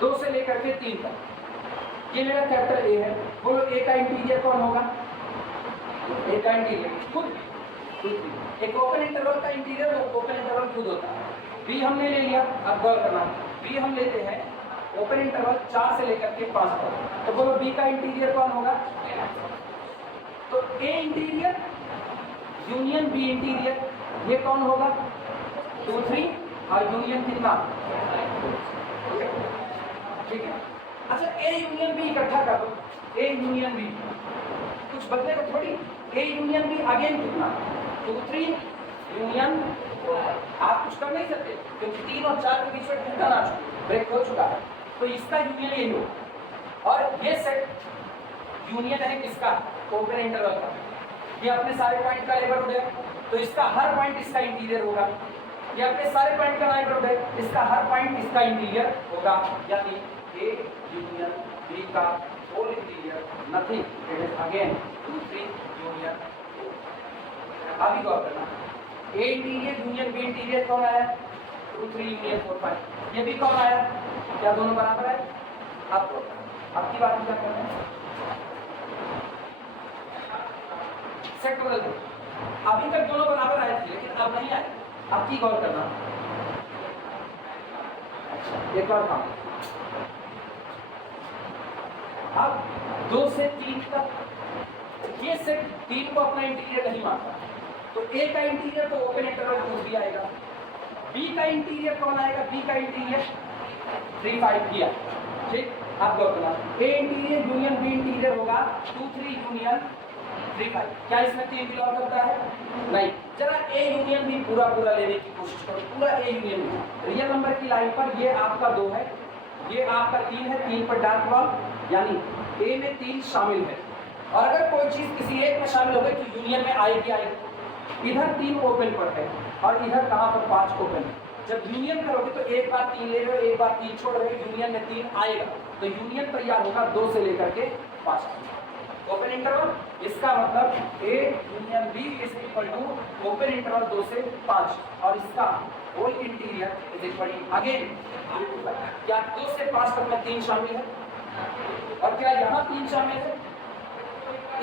2 से लेकर के 3 तक, ये मेरा कैपिटल ए है, बोलो ए का इंटीरियर कौन होगा, ए का इंटीरियर खुद, एक ओपन इंटरवल का इंटीरियर ओपन इंटरवल खुद होता है। बी हमने ले लिया, अब गौर करना, बी हम लेते हैं ओपन इंटरवल 4 से लेकर के 5 तक, तो बोलो बी का इंटीरियर कौन होगा, तो ए इंटीरियर यूनियन बी इंटीरियर, ये कौन होगा 2 3, और यूनियन कितना, ठीक है। अच्छा ए यूनियन बी इकट्ठा कर दो, ए यूनियन बी कुछ बदलेगा थोड़ी, ए यूनियन बी अगेन कितना 2 3 यूनियन, आप कुछ कर नहीं सकते क्योंकि 3 और 4 के बीच में ढक्कन आ चुका, ब्रेक हो चुका है, तो इसका यूनियन यही हो। और ये सेट यूनियन है किसका, ओपन इंटरवल का, ये अपने सारे पॉइंट का नेबरहुड है, तो इसका हर पॉइंट इसका इंटीरियर होगा, ये अपने सारे पॉइंट का नेबरहुड है, इसका हर पॉइंट इसका इंटीरियर होगा, यानी ए यूनियन बी का whole interior nothing, it is again 2 3 union 4. अभी गौर करना, A interior union B interior कौन आया? 2 3 यूनियन 4 5. ये भी कौन आया? क्या दोनों बराबर है? अब की बात क्या करना है? सेट बदल दो. अभी तक दोनों बराबर आए थे लेकिन अब नहीं आए. अब की गौर करना. अच्छा, एक और काम. अब 2 से 3 तक ये सेट 3 को अपना इंटीरियर नहीं मानता, तो A का इंटीरियर तो ओपन इंटरवल 2 भी आएगा. B का इंटीरियर कौन आएगा? B का इंटीरियर 3 5 किया. ठीक, अब गौर करना. A interior union B interior होगा 2 3 यूनियन 3 5. क्या इसमें 3 बिलोंग करता है? नहीं. जरा A यूनियन B पूरा पूरा लेने की कोशिश करो. पूरा A union B real number की लाइन पर ये आपका 2 है, ये आपका 3 है. 3 पर डार्क बॉल यानी A में 3 शामिल है. और अगर कोई चीज किसी एक में शामिल हो गई तो यूनियन में आएगी आएगी. इधर 3 ओपन पर है और इधर कहां पर 5 ओपन है. जब यूनियन करोगे तो एक बार 3 ले रहे हो, एक बार 3 छोड़ रहे हो, यूनियन में 3 आएगा. तो यूनियन तैयार होगा 2 से लेकर के 5 ओपन इंटरवल. इसका मतलब A union B is equal to open interval 2 से 5 और इसका whole interior is equal to again. क्या 2 से 5 तक में 3 शामिल है और क्या यहाँ 3 शामिल है?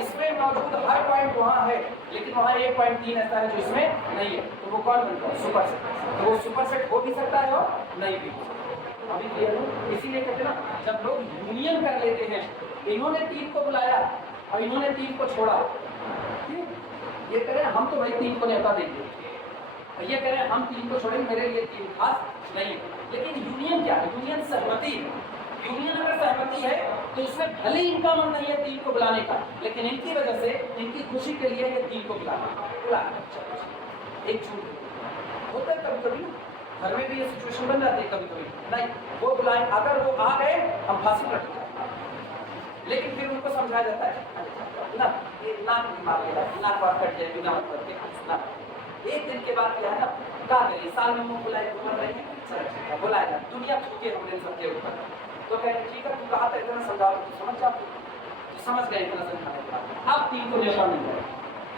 इसमें मौजूद हर पॉइंट वहाँ है लेकिन वहाँ 1.3 ऐसा है जो इसमें नहीं है. तो वो कौन बनता है? Super set. तो वो सुपर सेट हो भी सकता है और नहीं भी. अभी क्लियर हो? इसीलिए कहते हैं ना, जब लोग यूनियन कर लेते हैं, इन्होंने 3 को बुलाया और इन्होंने 3 को छोड़ा. ये कह रहे हैं हम तो भाई 3 को न्योता देंगे, ये कह रहे हैं हम 3 को छोड़ेंगे, मेरे लिए 3 खास नहीं. लेकिन यूनियन क्या है? यूनियन सहमति है. यूनियन अगर सहमति है तो उसमें भले इनका मन नहीं है 3 को बुलाने का, लेकिन इनकी वजह से इनकी खुशी के लिए ये 3 को बुलाना. एक छूट होता है कभी कभी, घर में भी ये सिचुएशन बन जाती है कभी कभी. नहीं, वो बुलाएं, अगर वो आ गए हम फांसी पर लटक जाते हैं. लेकिन फिर उनको समझाया जाता है ना, ये नाक मार लेगा, नाक बात कट जाए बिना मतलब के ना. एक दिन के बाद क्या है ना, क्या करिए, साल में मुंह बुलाए घूम रहे हैं, बुलाएगा दुनिया छूटे हमने सबके ऊपर. तो कहते ठीक है, तू कहा था इतना समझाओ, तो समझ जाओ, तो समझ गए इतना समझाने के बाद. अब 3 को न्योता मिल जाए.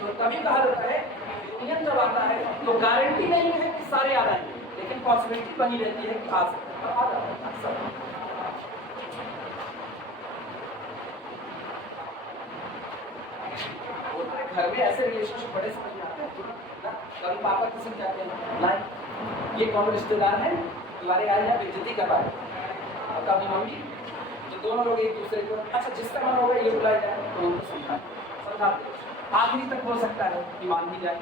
तो तभी कहा जाता है यूनियन जब आता है तो गारंटी नहीं है कि सारे आ जाएंगे, लेकिन पॉसिबिलिटी बनी रहती है कि आ सकते हैं. आ जाता है. घर में ऐसे रिलेशनशिप बड़े समझ में आते हैं ना. कभी पापा किसी से कहते हैं नहीं ये कौन रिश्तेदार है तुम्हारे आए या बेइज्जती कर पाए, और कभी मम्मी, तो दोनों लोग एक दूसरे को अच्छा जिसका मन होगा ये बुलाया जाए तो उनको समझाते. आखिरी तक हो सकता है कि मान भी जाए.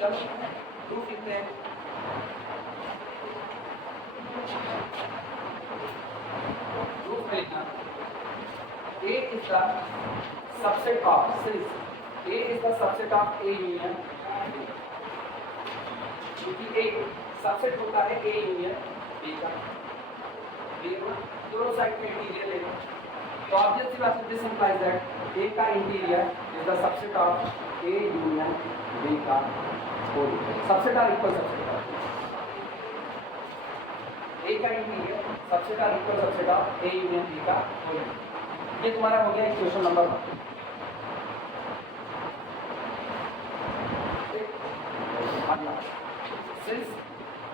चलो प्रूफ लिखते हैं. प्रूफ में लिखना A is the subset of, A is the subset of A union, क्योंकि A सबसेट होता है A यूनियन B का. दोनों साइड में इंटीरियर ले लो तो ऑब्वियसली बात है, दिस इंप्लाइज दैट A का interior is the subset of A union B का whole. Subset or equal subset of A का interior subset or equal subset of A union B का whole. ये तुम्हारा हो गया equation number 1. Since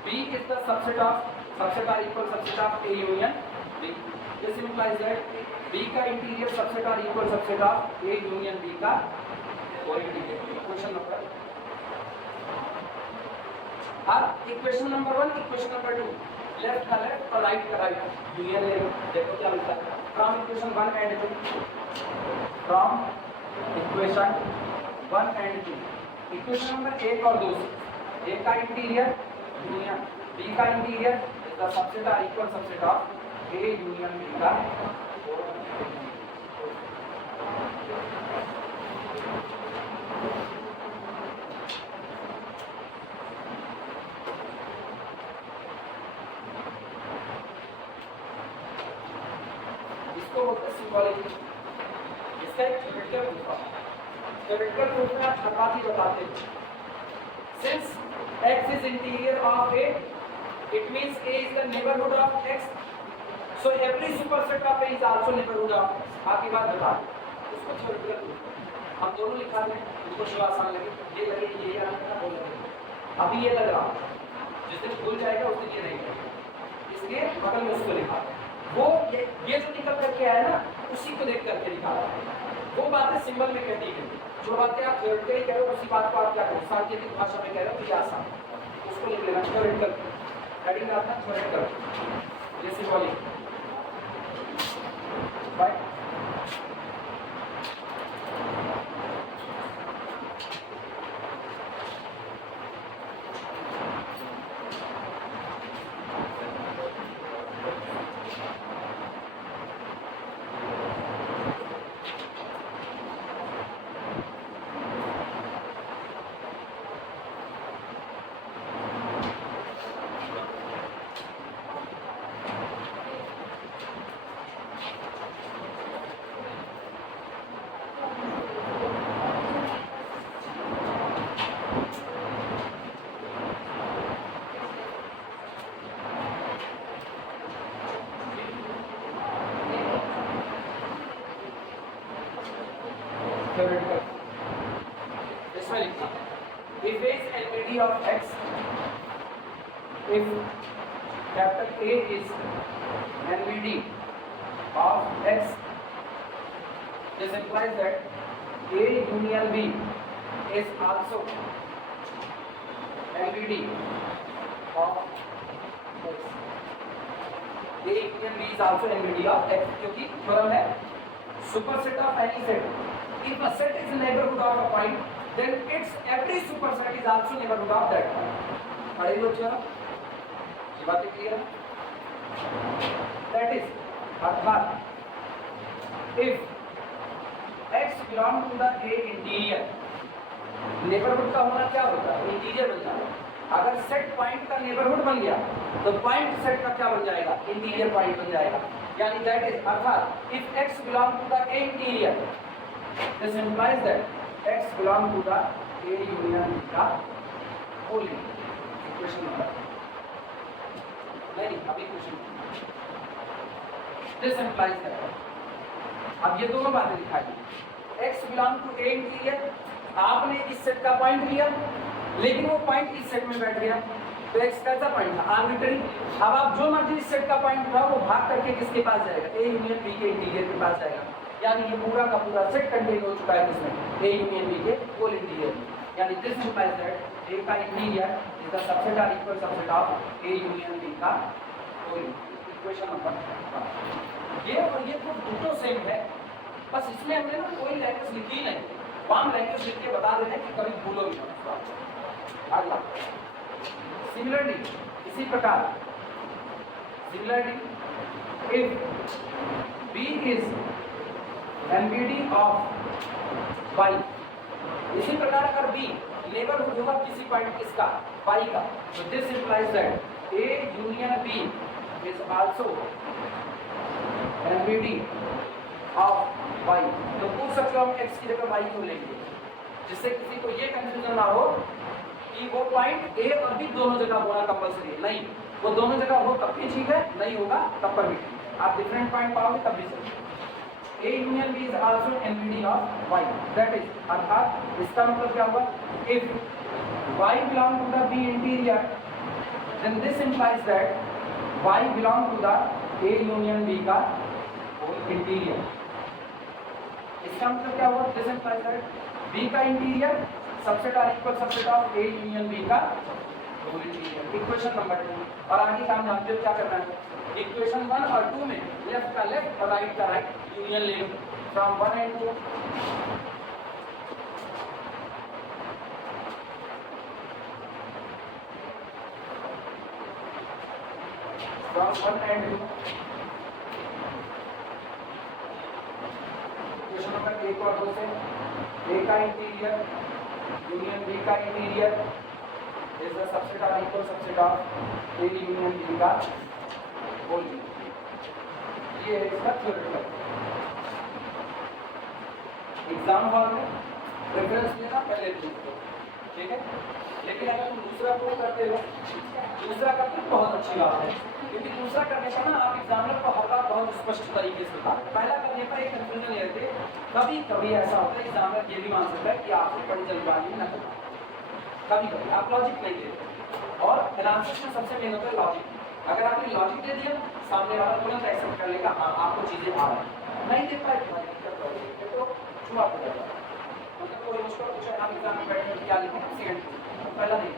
B is the subset are equal subset of A union B, this implies that B का interior subset or equal subset of A union B का whole interior. Equation number. अब equation number 1, equation number 2, left का left और right का right union ले लो. देखो क्या लिखा है. From equation 1 and 2, from equation 1 and 2, equation number 1 और 2 से A का इंटीरियर यूनियन B का interior is the subset or equal subset of A union B का. इसको बोलते हैं सिंबॉलिक. इसका एक थ्योरेटिकल प्रूफ है. थ्योरेटिकल प्रूफ में आप हर बात ही बताते हैं. since x is interior of A, it means A is the neighborhood of x, so every superset of A is also neighborhood of x. बाकी बात बता उसको छोड़ कर हम दोनों लिखा दें, उनको जो आसान लगे, ये लगे ये याद रखना बोल लगे, अभी ये लग रहा जिस दिन भूल जाएगा उस दिन ये नहीं लगेगा, इसलिए बगल में उसको लिखा वो ये जो निकल करके आया ना उसी को देख करके लिखा वो बातें सिंबल में कह दी गई, जो बातें आप थ्योरेटिकली कह रहे हो उसी बात को आप क्या करो सांकेतिक भाषा में कह रहे हो तो ये आसान उसको लिख लेना थ्योरेटिकल हेडिंग आता है थ्योरेटिकल ये सिंबॉलिक बाय इसमें लिखा if A is LVD of x, if capital A is LVD of x, this implies that A union B is also LVD of x. A union B is also LVD of x क्योंकि theorem है superset of any set. If a set is neighborhood of a point, then its every superset is also neighborhood of that point. पढ़े लो चलो, ये बातें clear है? That is, अर्थात if x belong to the A interior, neighborhood का होना क्या होता है? इंटीरियर बन जाता है. अगर सेट पॉइंट का नेबरहुड बन गया तो पॉइंट सेट का क्या बन जाएगा? इंटीरियर पॉइंट बन जाएगा. यानी दैट इज अर्थात if x belong to the A interior, this implies that x belong to the A union B का होल इक्वेशन नंबर नहीं अभी क्वेश्चन this implies that अब ये दोनों बातें दिखाई x belong to A interior, आपने इस सेट का पॉइंट लिया लेकिन वो पॉइंट इस सेट में बैठ गया तो x कैसा पॉइंट था? आर्बिट्ररी. अब आप जो मर्जी इस सेट का पॉइंट उठाओ वो भाग करके किसके पास जाएगा? A यूनियन B के इंटीरियर के पास जाएगा. यानी ये पूरा का पूरा सेट कंटेन हो चुका है किसमें? A यूनियन B के होल इंटीरियर में. यानी दिस इंप्लाइज दैट A का इंटीरियर इज द सबसेट और equal subset of A union B का होल. Equation number 1. ये और ये तो दोनों सेम है, बस इसमें हमने ना कोई लैंग्वेज लिखी नहीं, वाम लैंग्वेज लिख के बता देते हैं कि कभी भूलो भी मत. अगला सिमिलरली इसी प्रकार similarly if B is NBD of y, इसी प्रकार अगर B नेबरहुड होगा किसी पॉइंट किसका? y का, तो this implies that A union B is also NBD of y. तो पूछ सकते हो हम x की जगह y क्यों लेंगे, जिससे किसी को ये कंफ्यूजन ना हो कि वो पॉइंट A और B दोनों जगह होना कंपल्सरी है. नहीं, वो दोनों जगह हो तब भी ठीक है, नहीं होगा तब पर भी ठीक. आप डिफरेंट पॉइंट पाओगे तब भी सही. A union B is also NBD of y. That is अर्थात इसका मतलब क्या होगा? If y belong to the B interior, then this implies that y belong to the A union B का होल इंटीरियर. इसका मतलब क्या होगा? दिस इंप्लाइज दैट B का इंटीरियर सबसेट और equal subset of A union B का whole interior. Equation number 2. और आगे काम जानते हो क्या करना है? इक्वेशन 1 और 2 में लेफ्ट का लेफ्ट और राइट का राइट यूनियन ले लो from 1 and 2. From 1 and 2 equation number 1 और 2 से A का इंटीरियर यूनियन B का इंटीरियर इज द सबसेट और equal subset of A union B का होल. ये है इसका थ्योरेटिकल. एग्जाम हॉल में रेफरेंस लेना पहले लिख दो ठीक है। लेकिन अगर तुम दूसरा प्रूव करते हो, दूसरा करते हो बहुत अच्छी बात है, क्योंकि दूसरा करने पर ना आप एग्जामिनर को हर बार बहुत स्पष्ट तरीके से बता रहे। पहला करने पर एक कंफ्यूजन ये रहती है, कभी कभी ऐसा होता है एग्जामिनर ये भी मान सकता है कि आपसे बड़ी जल्दबाजी न करना, कभी कभी आप लॉजिक नहीं देते। और एनालिसिस में सबसे मेन होता है लॉजिक। अगर आपने लॉजिक दे दिया, सामने वाला तुरंत एक्सेप्ट कर लेगा, हाँ आपको चीजें आ रही है। नहीं दे पाए तो छुआ हो जाएगा। मतलब कोई मुझको पूछा आप एग्जाम में बैठे क्या लिखें, सेकंड पहला नहीं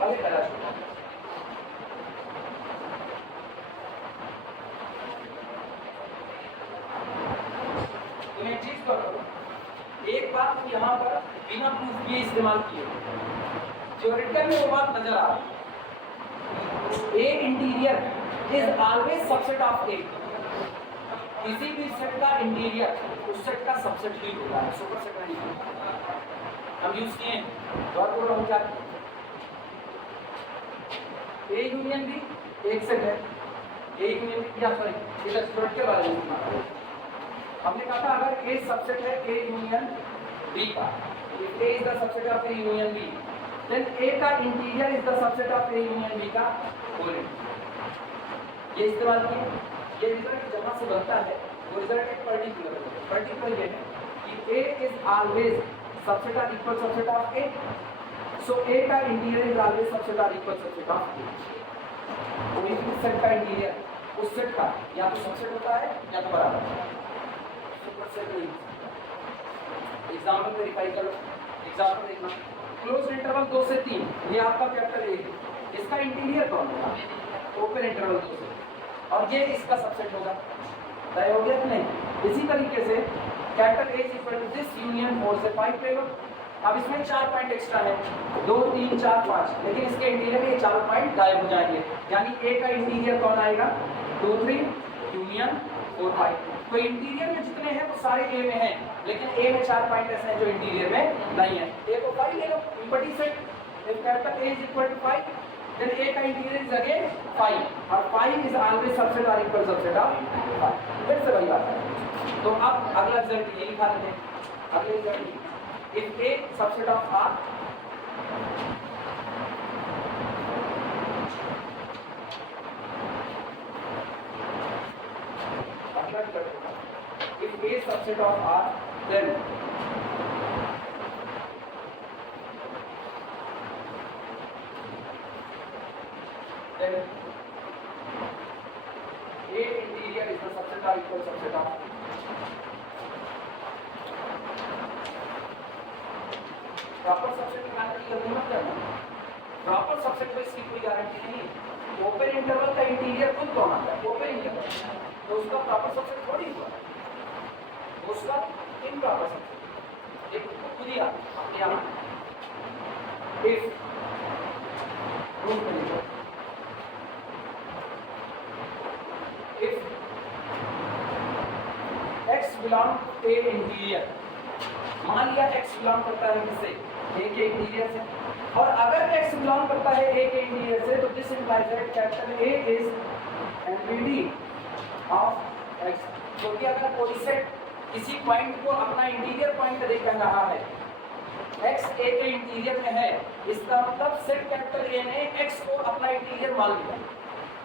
पहले पहला छुआ। तुम एक चीज करो, एक बात यहाँ पर बिना प्रूफ किए इस्तेमाल किए, थ्योरेटिकल में वो बात नजर आ रही है। A interior is always subset of A। किसी भी सेट का इंटीरियर उस सेट का सबसेट ही होता है, सुपर सेट नहीं होता। हम यूज किए हैं और पूरा हो क्या A यूनियन भी एक सेट है, A यूनियन भी क्या सॉरी इधर स्टूडेंट के बारे में हमने कहा था अगर A सबसेट है A यूनियन B का, if A is the subset of A union B, then A का interior is the subset of A union B का होल। ये इस्तेमाल किए, ये रिजल्ट जहां से बनता है वो रिजल्ट एक पर्टिकुलर ये है कि A इज ऑलवेज सबसेट और equal subset of A, so A का इंटीरियर इज ऑलवेज सबसेट और इक्वल सबसेट ऑफ A। कोई भी सेट का इंटीरियर उस सेट का या तो सबसेट होता है या तो बराबर सुपर सेट नहीं। एग्जाम्पल वेरीफाई करो, एग्जाम्पल देखना, क्लोज इंटरवल 2 से 3, ये आपका कैपिटल A है, इसका इंटीरियर कौन होगा, ओपन इंटरवल 2 से, और ये इसका सबसेट होगा। तय हो गया कि नहीं। इसी तरीके से capital A is equal to this union 4 से 5 ले लो। अब इसमें 4 पॉइंट एक्स्ट्रा है, 2 3 4 5, लेकिन इसके इंटीरियर में ये 4 पॉइंट गायब हो जाएंगे, यानी A का इंटीरियर कौन आएगा 2 3 यूनियन 4 5। तो इंटीरियर में जितने हैं वो सारे A में हैं, लेकिन A में 4 पॉइंट ऐसे हैं जो इंटीरियर में नहीं है। A को 5 ले लो, empty set, if capital A is equal to 5, then A का इंटीरियर इज अगेन 5, और 5 इज ऑलवेज सबसेट और इक्वल सबसेट ऑफ 5। फिर से वही बात है। तो अब अगला रिजल्ट ये लिखा देते हैं, अगले result if A subset of R, if A subset of R, then A interior is the subset or equal subset of proper subset निकालने की जरूरत मत करना। प्रॉपर सबसेट को इसकी कोई गारंटी नहीं। ओपन इंटरवल का इंटीरियर खुद कौन आता है, ओपन इंटरवल, तो उसका प्रॉपर सबसेट थोड़ी हुआ, उसका इम्प्रॉपर सबसेट एक खुद ही आता अपने आप। इफ प्रूव करिए, if x belong to A interior, मान लिया x बिलोंग करता है किससे, A के इंटीरियर से, और अगर x बिलोंग करता है A के इंटीरियर से, तो this implies that capital A is NPD of x। क्योंकि अगर कोई सेट किसी पॉइंट को अपना इंटीरियर पॉइंट दे कह रहा है, x A के इंटीरियर में है, इसका मतलब सेट कैपिटल A ने x को अपना इंटीरियर मान लिया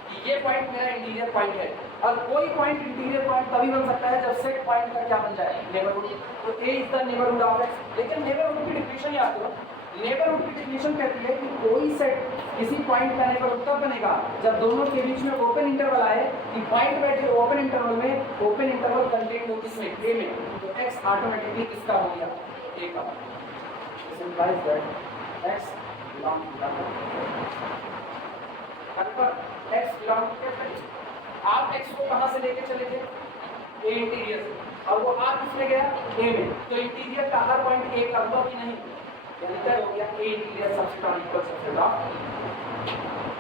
कि ये पॉइंट मेरा इंटीरियर पॉइंट है। और कोई पॉइंट इंटीरियर पॉइंट तभी बन सकता है जब सेट पॉइंट का क्या बन जाए, नेबरहुड। तो A is the neighbourhood of x। लेकिन नेबरहुड की डेफिनेशन याद करो, नेबरहुड की डेफिनेशन कहती है कि कोई सेट किसी पॉइंट का नेबरहुड तब बनेगा जब दोनों के बीच में ओपन इंटरवल आए, कि पॉइंट बैठे ओपन इंटरवल में, ओपन इंटरवल कंटेंट हो किसमें, A में, तो x ऑटोमेटिकली किसका हो गया, A का। This implies that x belong to x belong to capital. आप x को कहां से लेके चले थे, A इंटीरियर से, और वो आप किसमें गया, A में, तो इंटीरियर का हर पॉइंट A का हुआ कि नहीं, यानी तय हो गया A इंटीरियर सबसेट और equal subset of.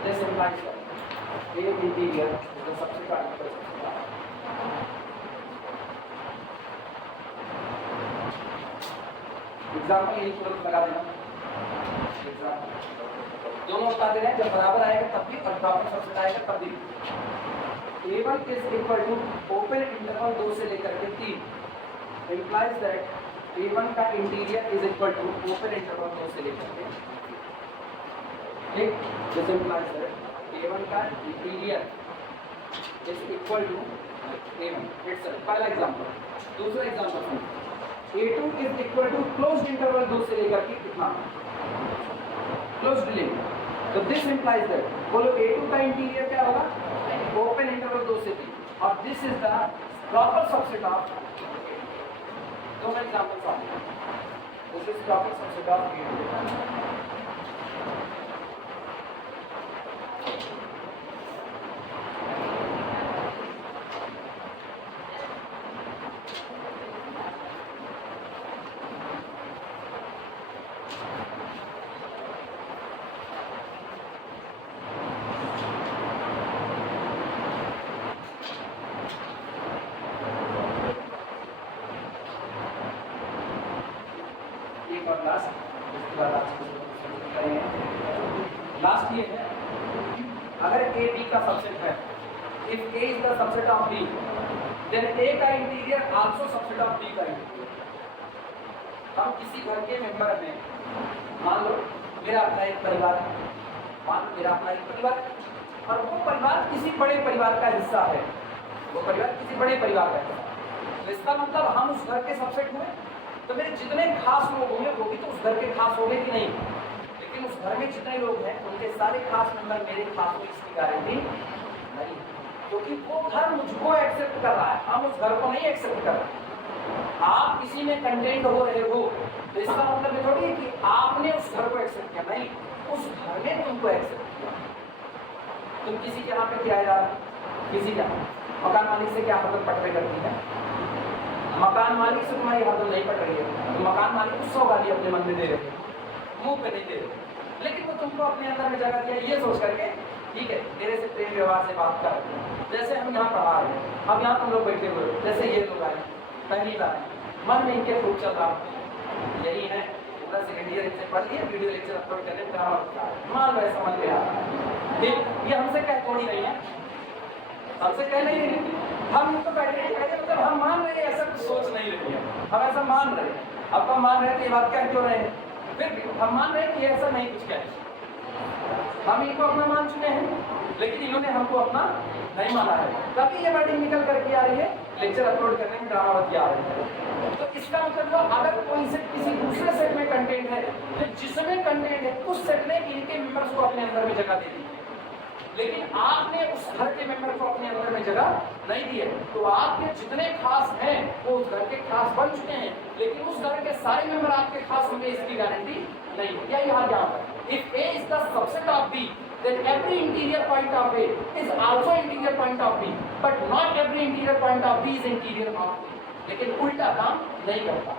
This implies that A interior is the subset और इक्वल सबसेट ऑफ। एग्जांपल यही तुरंत लगा देना, एग्जांपल दोनों बता दे रहे हैं, जब बराबर आएगा तब भी और प्रॉपर सबसेट आएगा तब भी। A1 is equal to open interval 2 से लेकर के 3, implies that A1 का interior is equal to open interval 2 से लेकर के, ठीक, दिस इंप्लाइज दैट A1 का interior is equal to A1 itself. पहला एग्जांपल। दूसरा एग्जांपल सुनो, A2 is equal to closed interval 2 से लेकर के कितना, क्लोज्ड लिंक। तो दिस इंप्लाइज दैट, बोलो A2 का इंटीरियर क्या होगा, ओपन इंटरवल 2 से 3, और this is the proper subset of, दोनों एग्जांपल्स आ गए, this is proper subset of A2। Last ये है, अगर ए बी का सबसेट है, if A is the subset of B, then A का interior also subset of B का इंटीरियर। हम किसी घर के मेंबर हैं, मान लो मेरा अपना एक परिवार है, मान लो मेरा अपना एक परिवार है, और वो परिवार किसी बड़े परिवार का हिस्सा है, वो परिवार किसी बड़े परिवार का हिस्सा है, तो इसका मतलब हम उस घर के सबसेट हुए। तो मेरे जितने खास लोग होंगे वो भी तो उस घर के खास होंगे कि नहीं, लेकिन उस घर में जितने लोग हैं उनके सारे खास मेंबर मेरे खास हो, इसकी गारंटी नहीं, क्योंकि वो घर मुझको एक्सेप्ट कर रहा है, हम उस घर को नहीं एक्सेप्ट कर रहे। आप किसी में कंटेंट हो रहे हो तो इसका मतलब ये थोड़ी है कि आपने उस घर को एक्सेप्ट किया, नहीं, उस घर ने तुमको एक्सेप्ट किया। तुम किसी के यहाँ पे किराया जा रहा, किसी का मकान मालिक से क्या हरदम पटवे करती है, मकान मालिक से तुम्हारी हरदम नहीं पट रही है, तो मकान मालिक को 100 गाली अपने मन में दे रहे, मुंह पे नहीं दे रहे, लेकिन वो तुमको अपने अंदर में जगह दिया ये सोच करके, ठीक है, तेरे से प्रेम व्यवहार से बात कर रहे हैं। जैसे हम यहाँ पढ़ा रहे हैं, अब यहाँ तुम लोग बैठे हुए हो, जैसे ये लोग आए पहली बार, मन में इनके खूब चल रहा, यही है पूरा सेकेंड ईयर इनसे पढ़ लिया, वीडियो लेक्चर अपलोड करने में मान लो ऐसा मन में आ रहा है, ठीक, ये हमसे कह थोड़ी नहीं है, हमसे कह नहीं रही, हम तो बैठे मतलब हम मान रहे हैं, ऐसा कुछ सोच नहीं रही है, हम ऐसा मान रहे हैं। अब हम मान रहे हैं तो ये बात कह क्यों रहे हैं, फिर भी हम मान रहे हैं कि ऐसा नहीं कुछ कहे, हम इनको अपना मान चुके हैं, लेकिन इन्होंने हमको अपना नहीं माना है। कभी ये वर्डिंग निकल करके आ रही है, लेक्चर अपलोड करने में ड्रामावती आ रही है, तो इसका मतलब अगर कोई सेट किसी दूसरे सेट में कंटेंट है, तो जिसमें कंटेंट है उस सेट ने इनके मेंबर्स को अपने अंदर में जगह दे दी, लेकिन आपने उस घर के मेंबर को अपने अंदर में जगह नहीं दी है, तो आपके जितने खास हैं वो उस घर के खास बन चुके हैं, लेकिन उस घर के सारे मेंबर आपके खास होंगे इसकी गारंटी नहीं है। क्या यहाँ क्या होता है, if A is the subset of B, then every interior point of A is also interior point of B, but not every interior point of B is interior of A, लेकिन उल्टा काम नहीं करता।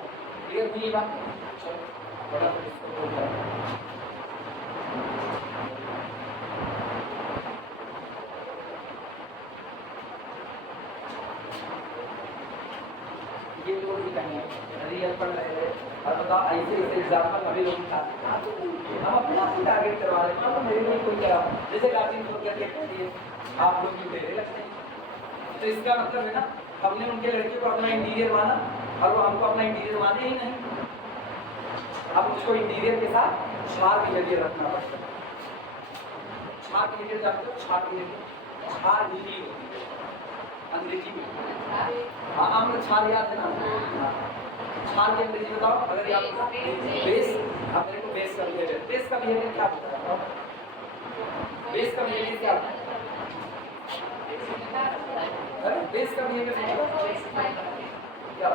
क्लियर हुई बात? चलो बड़ा इसको बोलता है, ये लोग भी कहेंगे रियल पढ़ रहे हैं और बताओ ऐसे ऐसे एग्जाम्पल अभी लोग हम अपने आप को टारगेट करवा रहे हैं, तो मेरे लिए कोई करा जैसे गार्जियन को क्या कहते हैं आप लोग क्यों मेरे लगते हैं, तो इसका मतलब है ना हमने उनके लड़के को अपना इंटीरियर माना और वो हमको अपना इंटीरियर माने ही नहीं। अब उसको इंटीरियर के साथ छार बिहेवियर रखना पड़ता है। छार बिहेवियर जानते हो, छार बिहेवियर छार हिली होती है अंग्रेजी में, हाँ आम छाल याद है ना, छाल की अंग्रेजी बताओ अगर याद होगा, बेस। अब मेरे को बेस का बिहेवियर, बेस का बिहेवियर क्या होता है, बेस का बिहेवियर क्या होता है, बेस का बिहेवियर क्या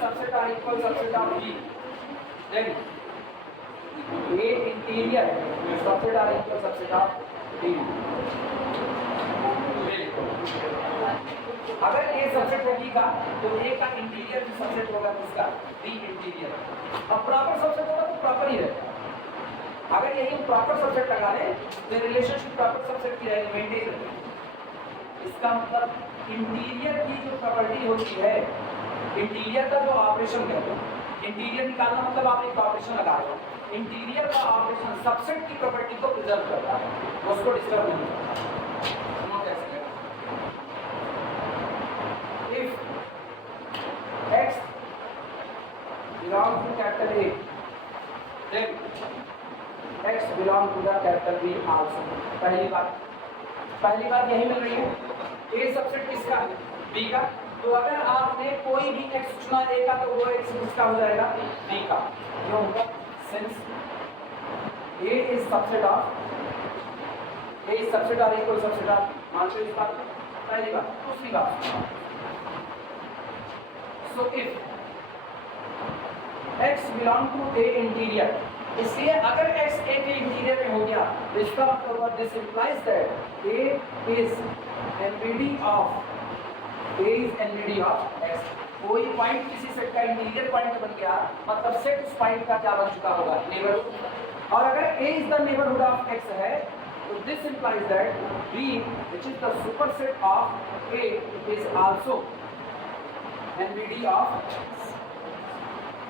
subset or equal subset of B, then A interior subset are equal subset of B। अगर A सबसेट है B का तो A का इंटीरियर भी सबसेट होगा किसका, B इंटीरियर। अब प्रॉपर सबसेट होगा तो प्रॉपर ही रहेगा। अगर यही प्रॉपर सबसेट लगा ले तो रिलेशनशिप प्रॉपर सबसेट की रहेगी, मेंटेन रहेगी। इसका मतलब इंटीरियर की जो प्रॉपर्टी होती है, इंटीरियर का जो ऑपरेशन कहते हैं, इंटीरियर निकालना मतलब आप एक ऑपरेशन लगा रहे हो, इंटीरियर का ऑपरेशन सबसेट की प्रॉपर्टी को प्रिजर्व करता है, उसको डिस्टर्ब नहीं करता। If x belong to capital A, then x belong to the capital B also। पहली बात यही मिल रही है। A सबसेट किसका है? B का। तो अगर आपने कोई भी x चुना A का तो वो x किसका हो जाएगा? B का। क्यों होगा? Since A is subset of equal subset of, मानते हो इस बात को? पहली बात। दूसरी बात, so if x belong to A interior, इसलिए अगर x A के इंटीरियर में हो गया तो इसका मतलब हुआ this implies that A is NVD of x। कोई पॉइंट किसी सेट का इंटीरियर पॉइंट बन गया मतलब सेट उस पॉइंट का क्या बन चुका होगा? नेबरहुड। और अगर A is the neighborhood of x है तो this implies that B which is the superset of A is also NVD of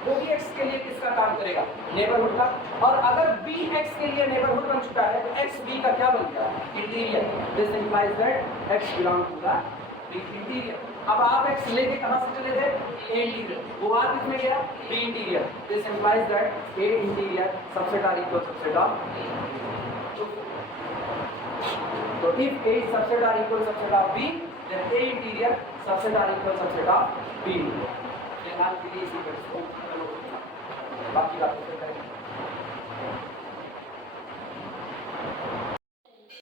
वो भी x के लिए किसका काम करेगा? नेबरहुड का। और अगर B x के लिए नेबरहुड बन चुका है तो x B का क्या बन गया? Interior. This implies that x belong to the interior. अब आप x लेके कहां से चले थे? A interior. वो आ किसमें गया? B interior. This implies that A interior subset or equal subset of. तो if A subset or equal subset of B, then A interior subset or equal subset of B। फिलहाल के लिए इसी पर बाकी बातें करेंगे।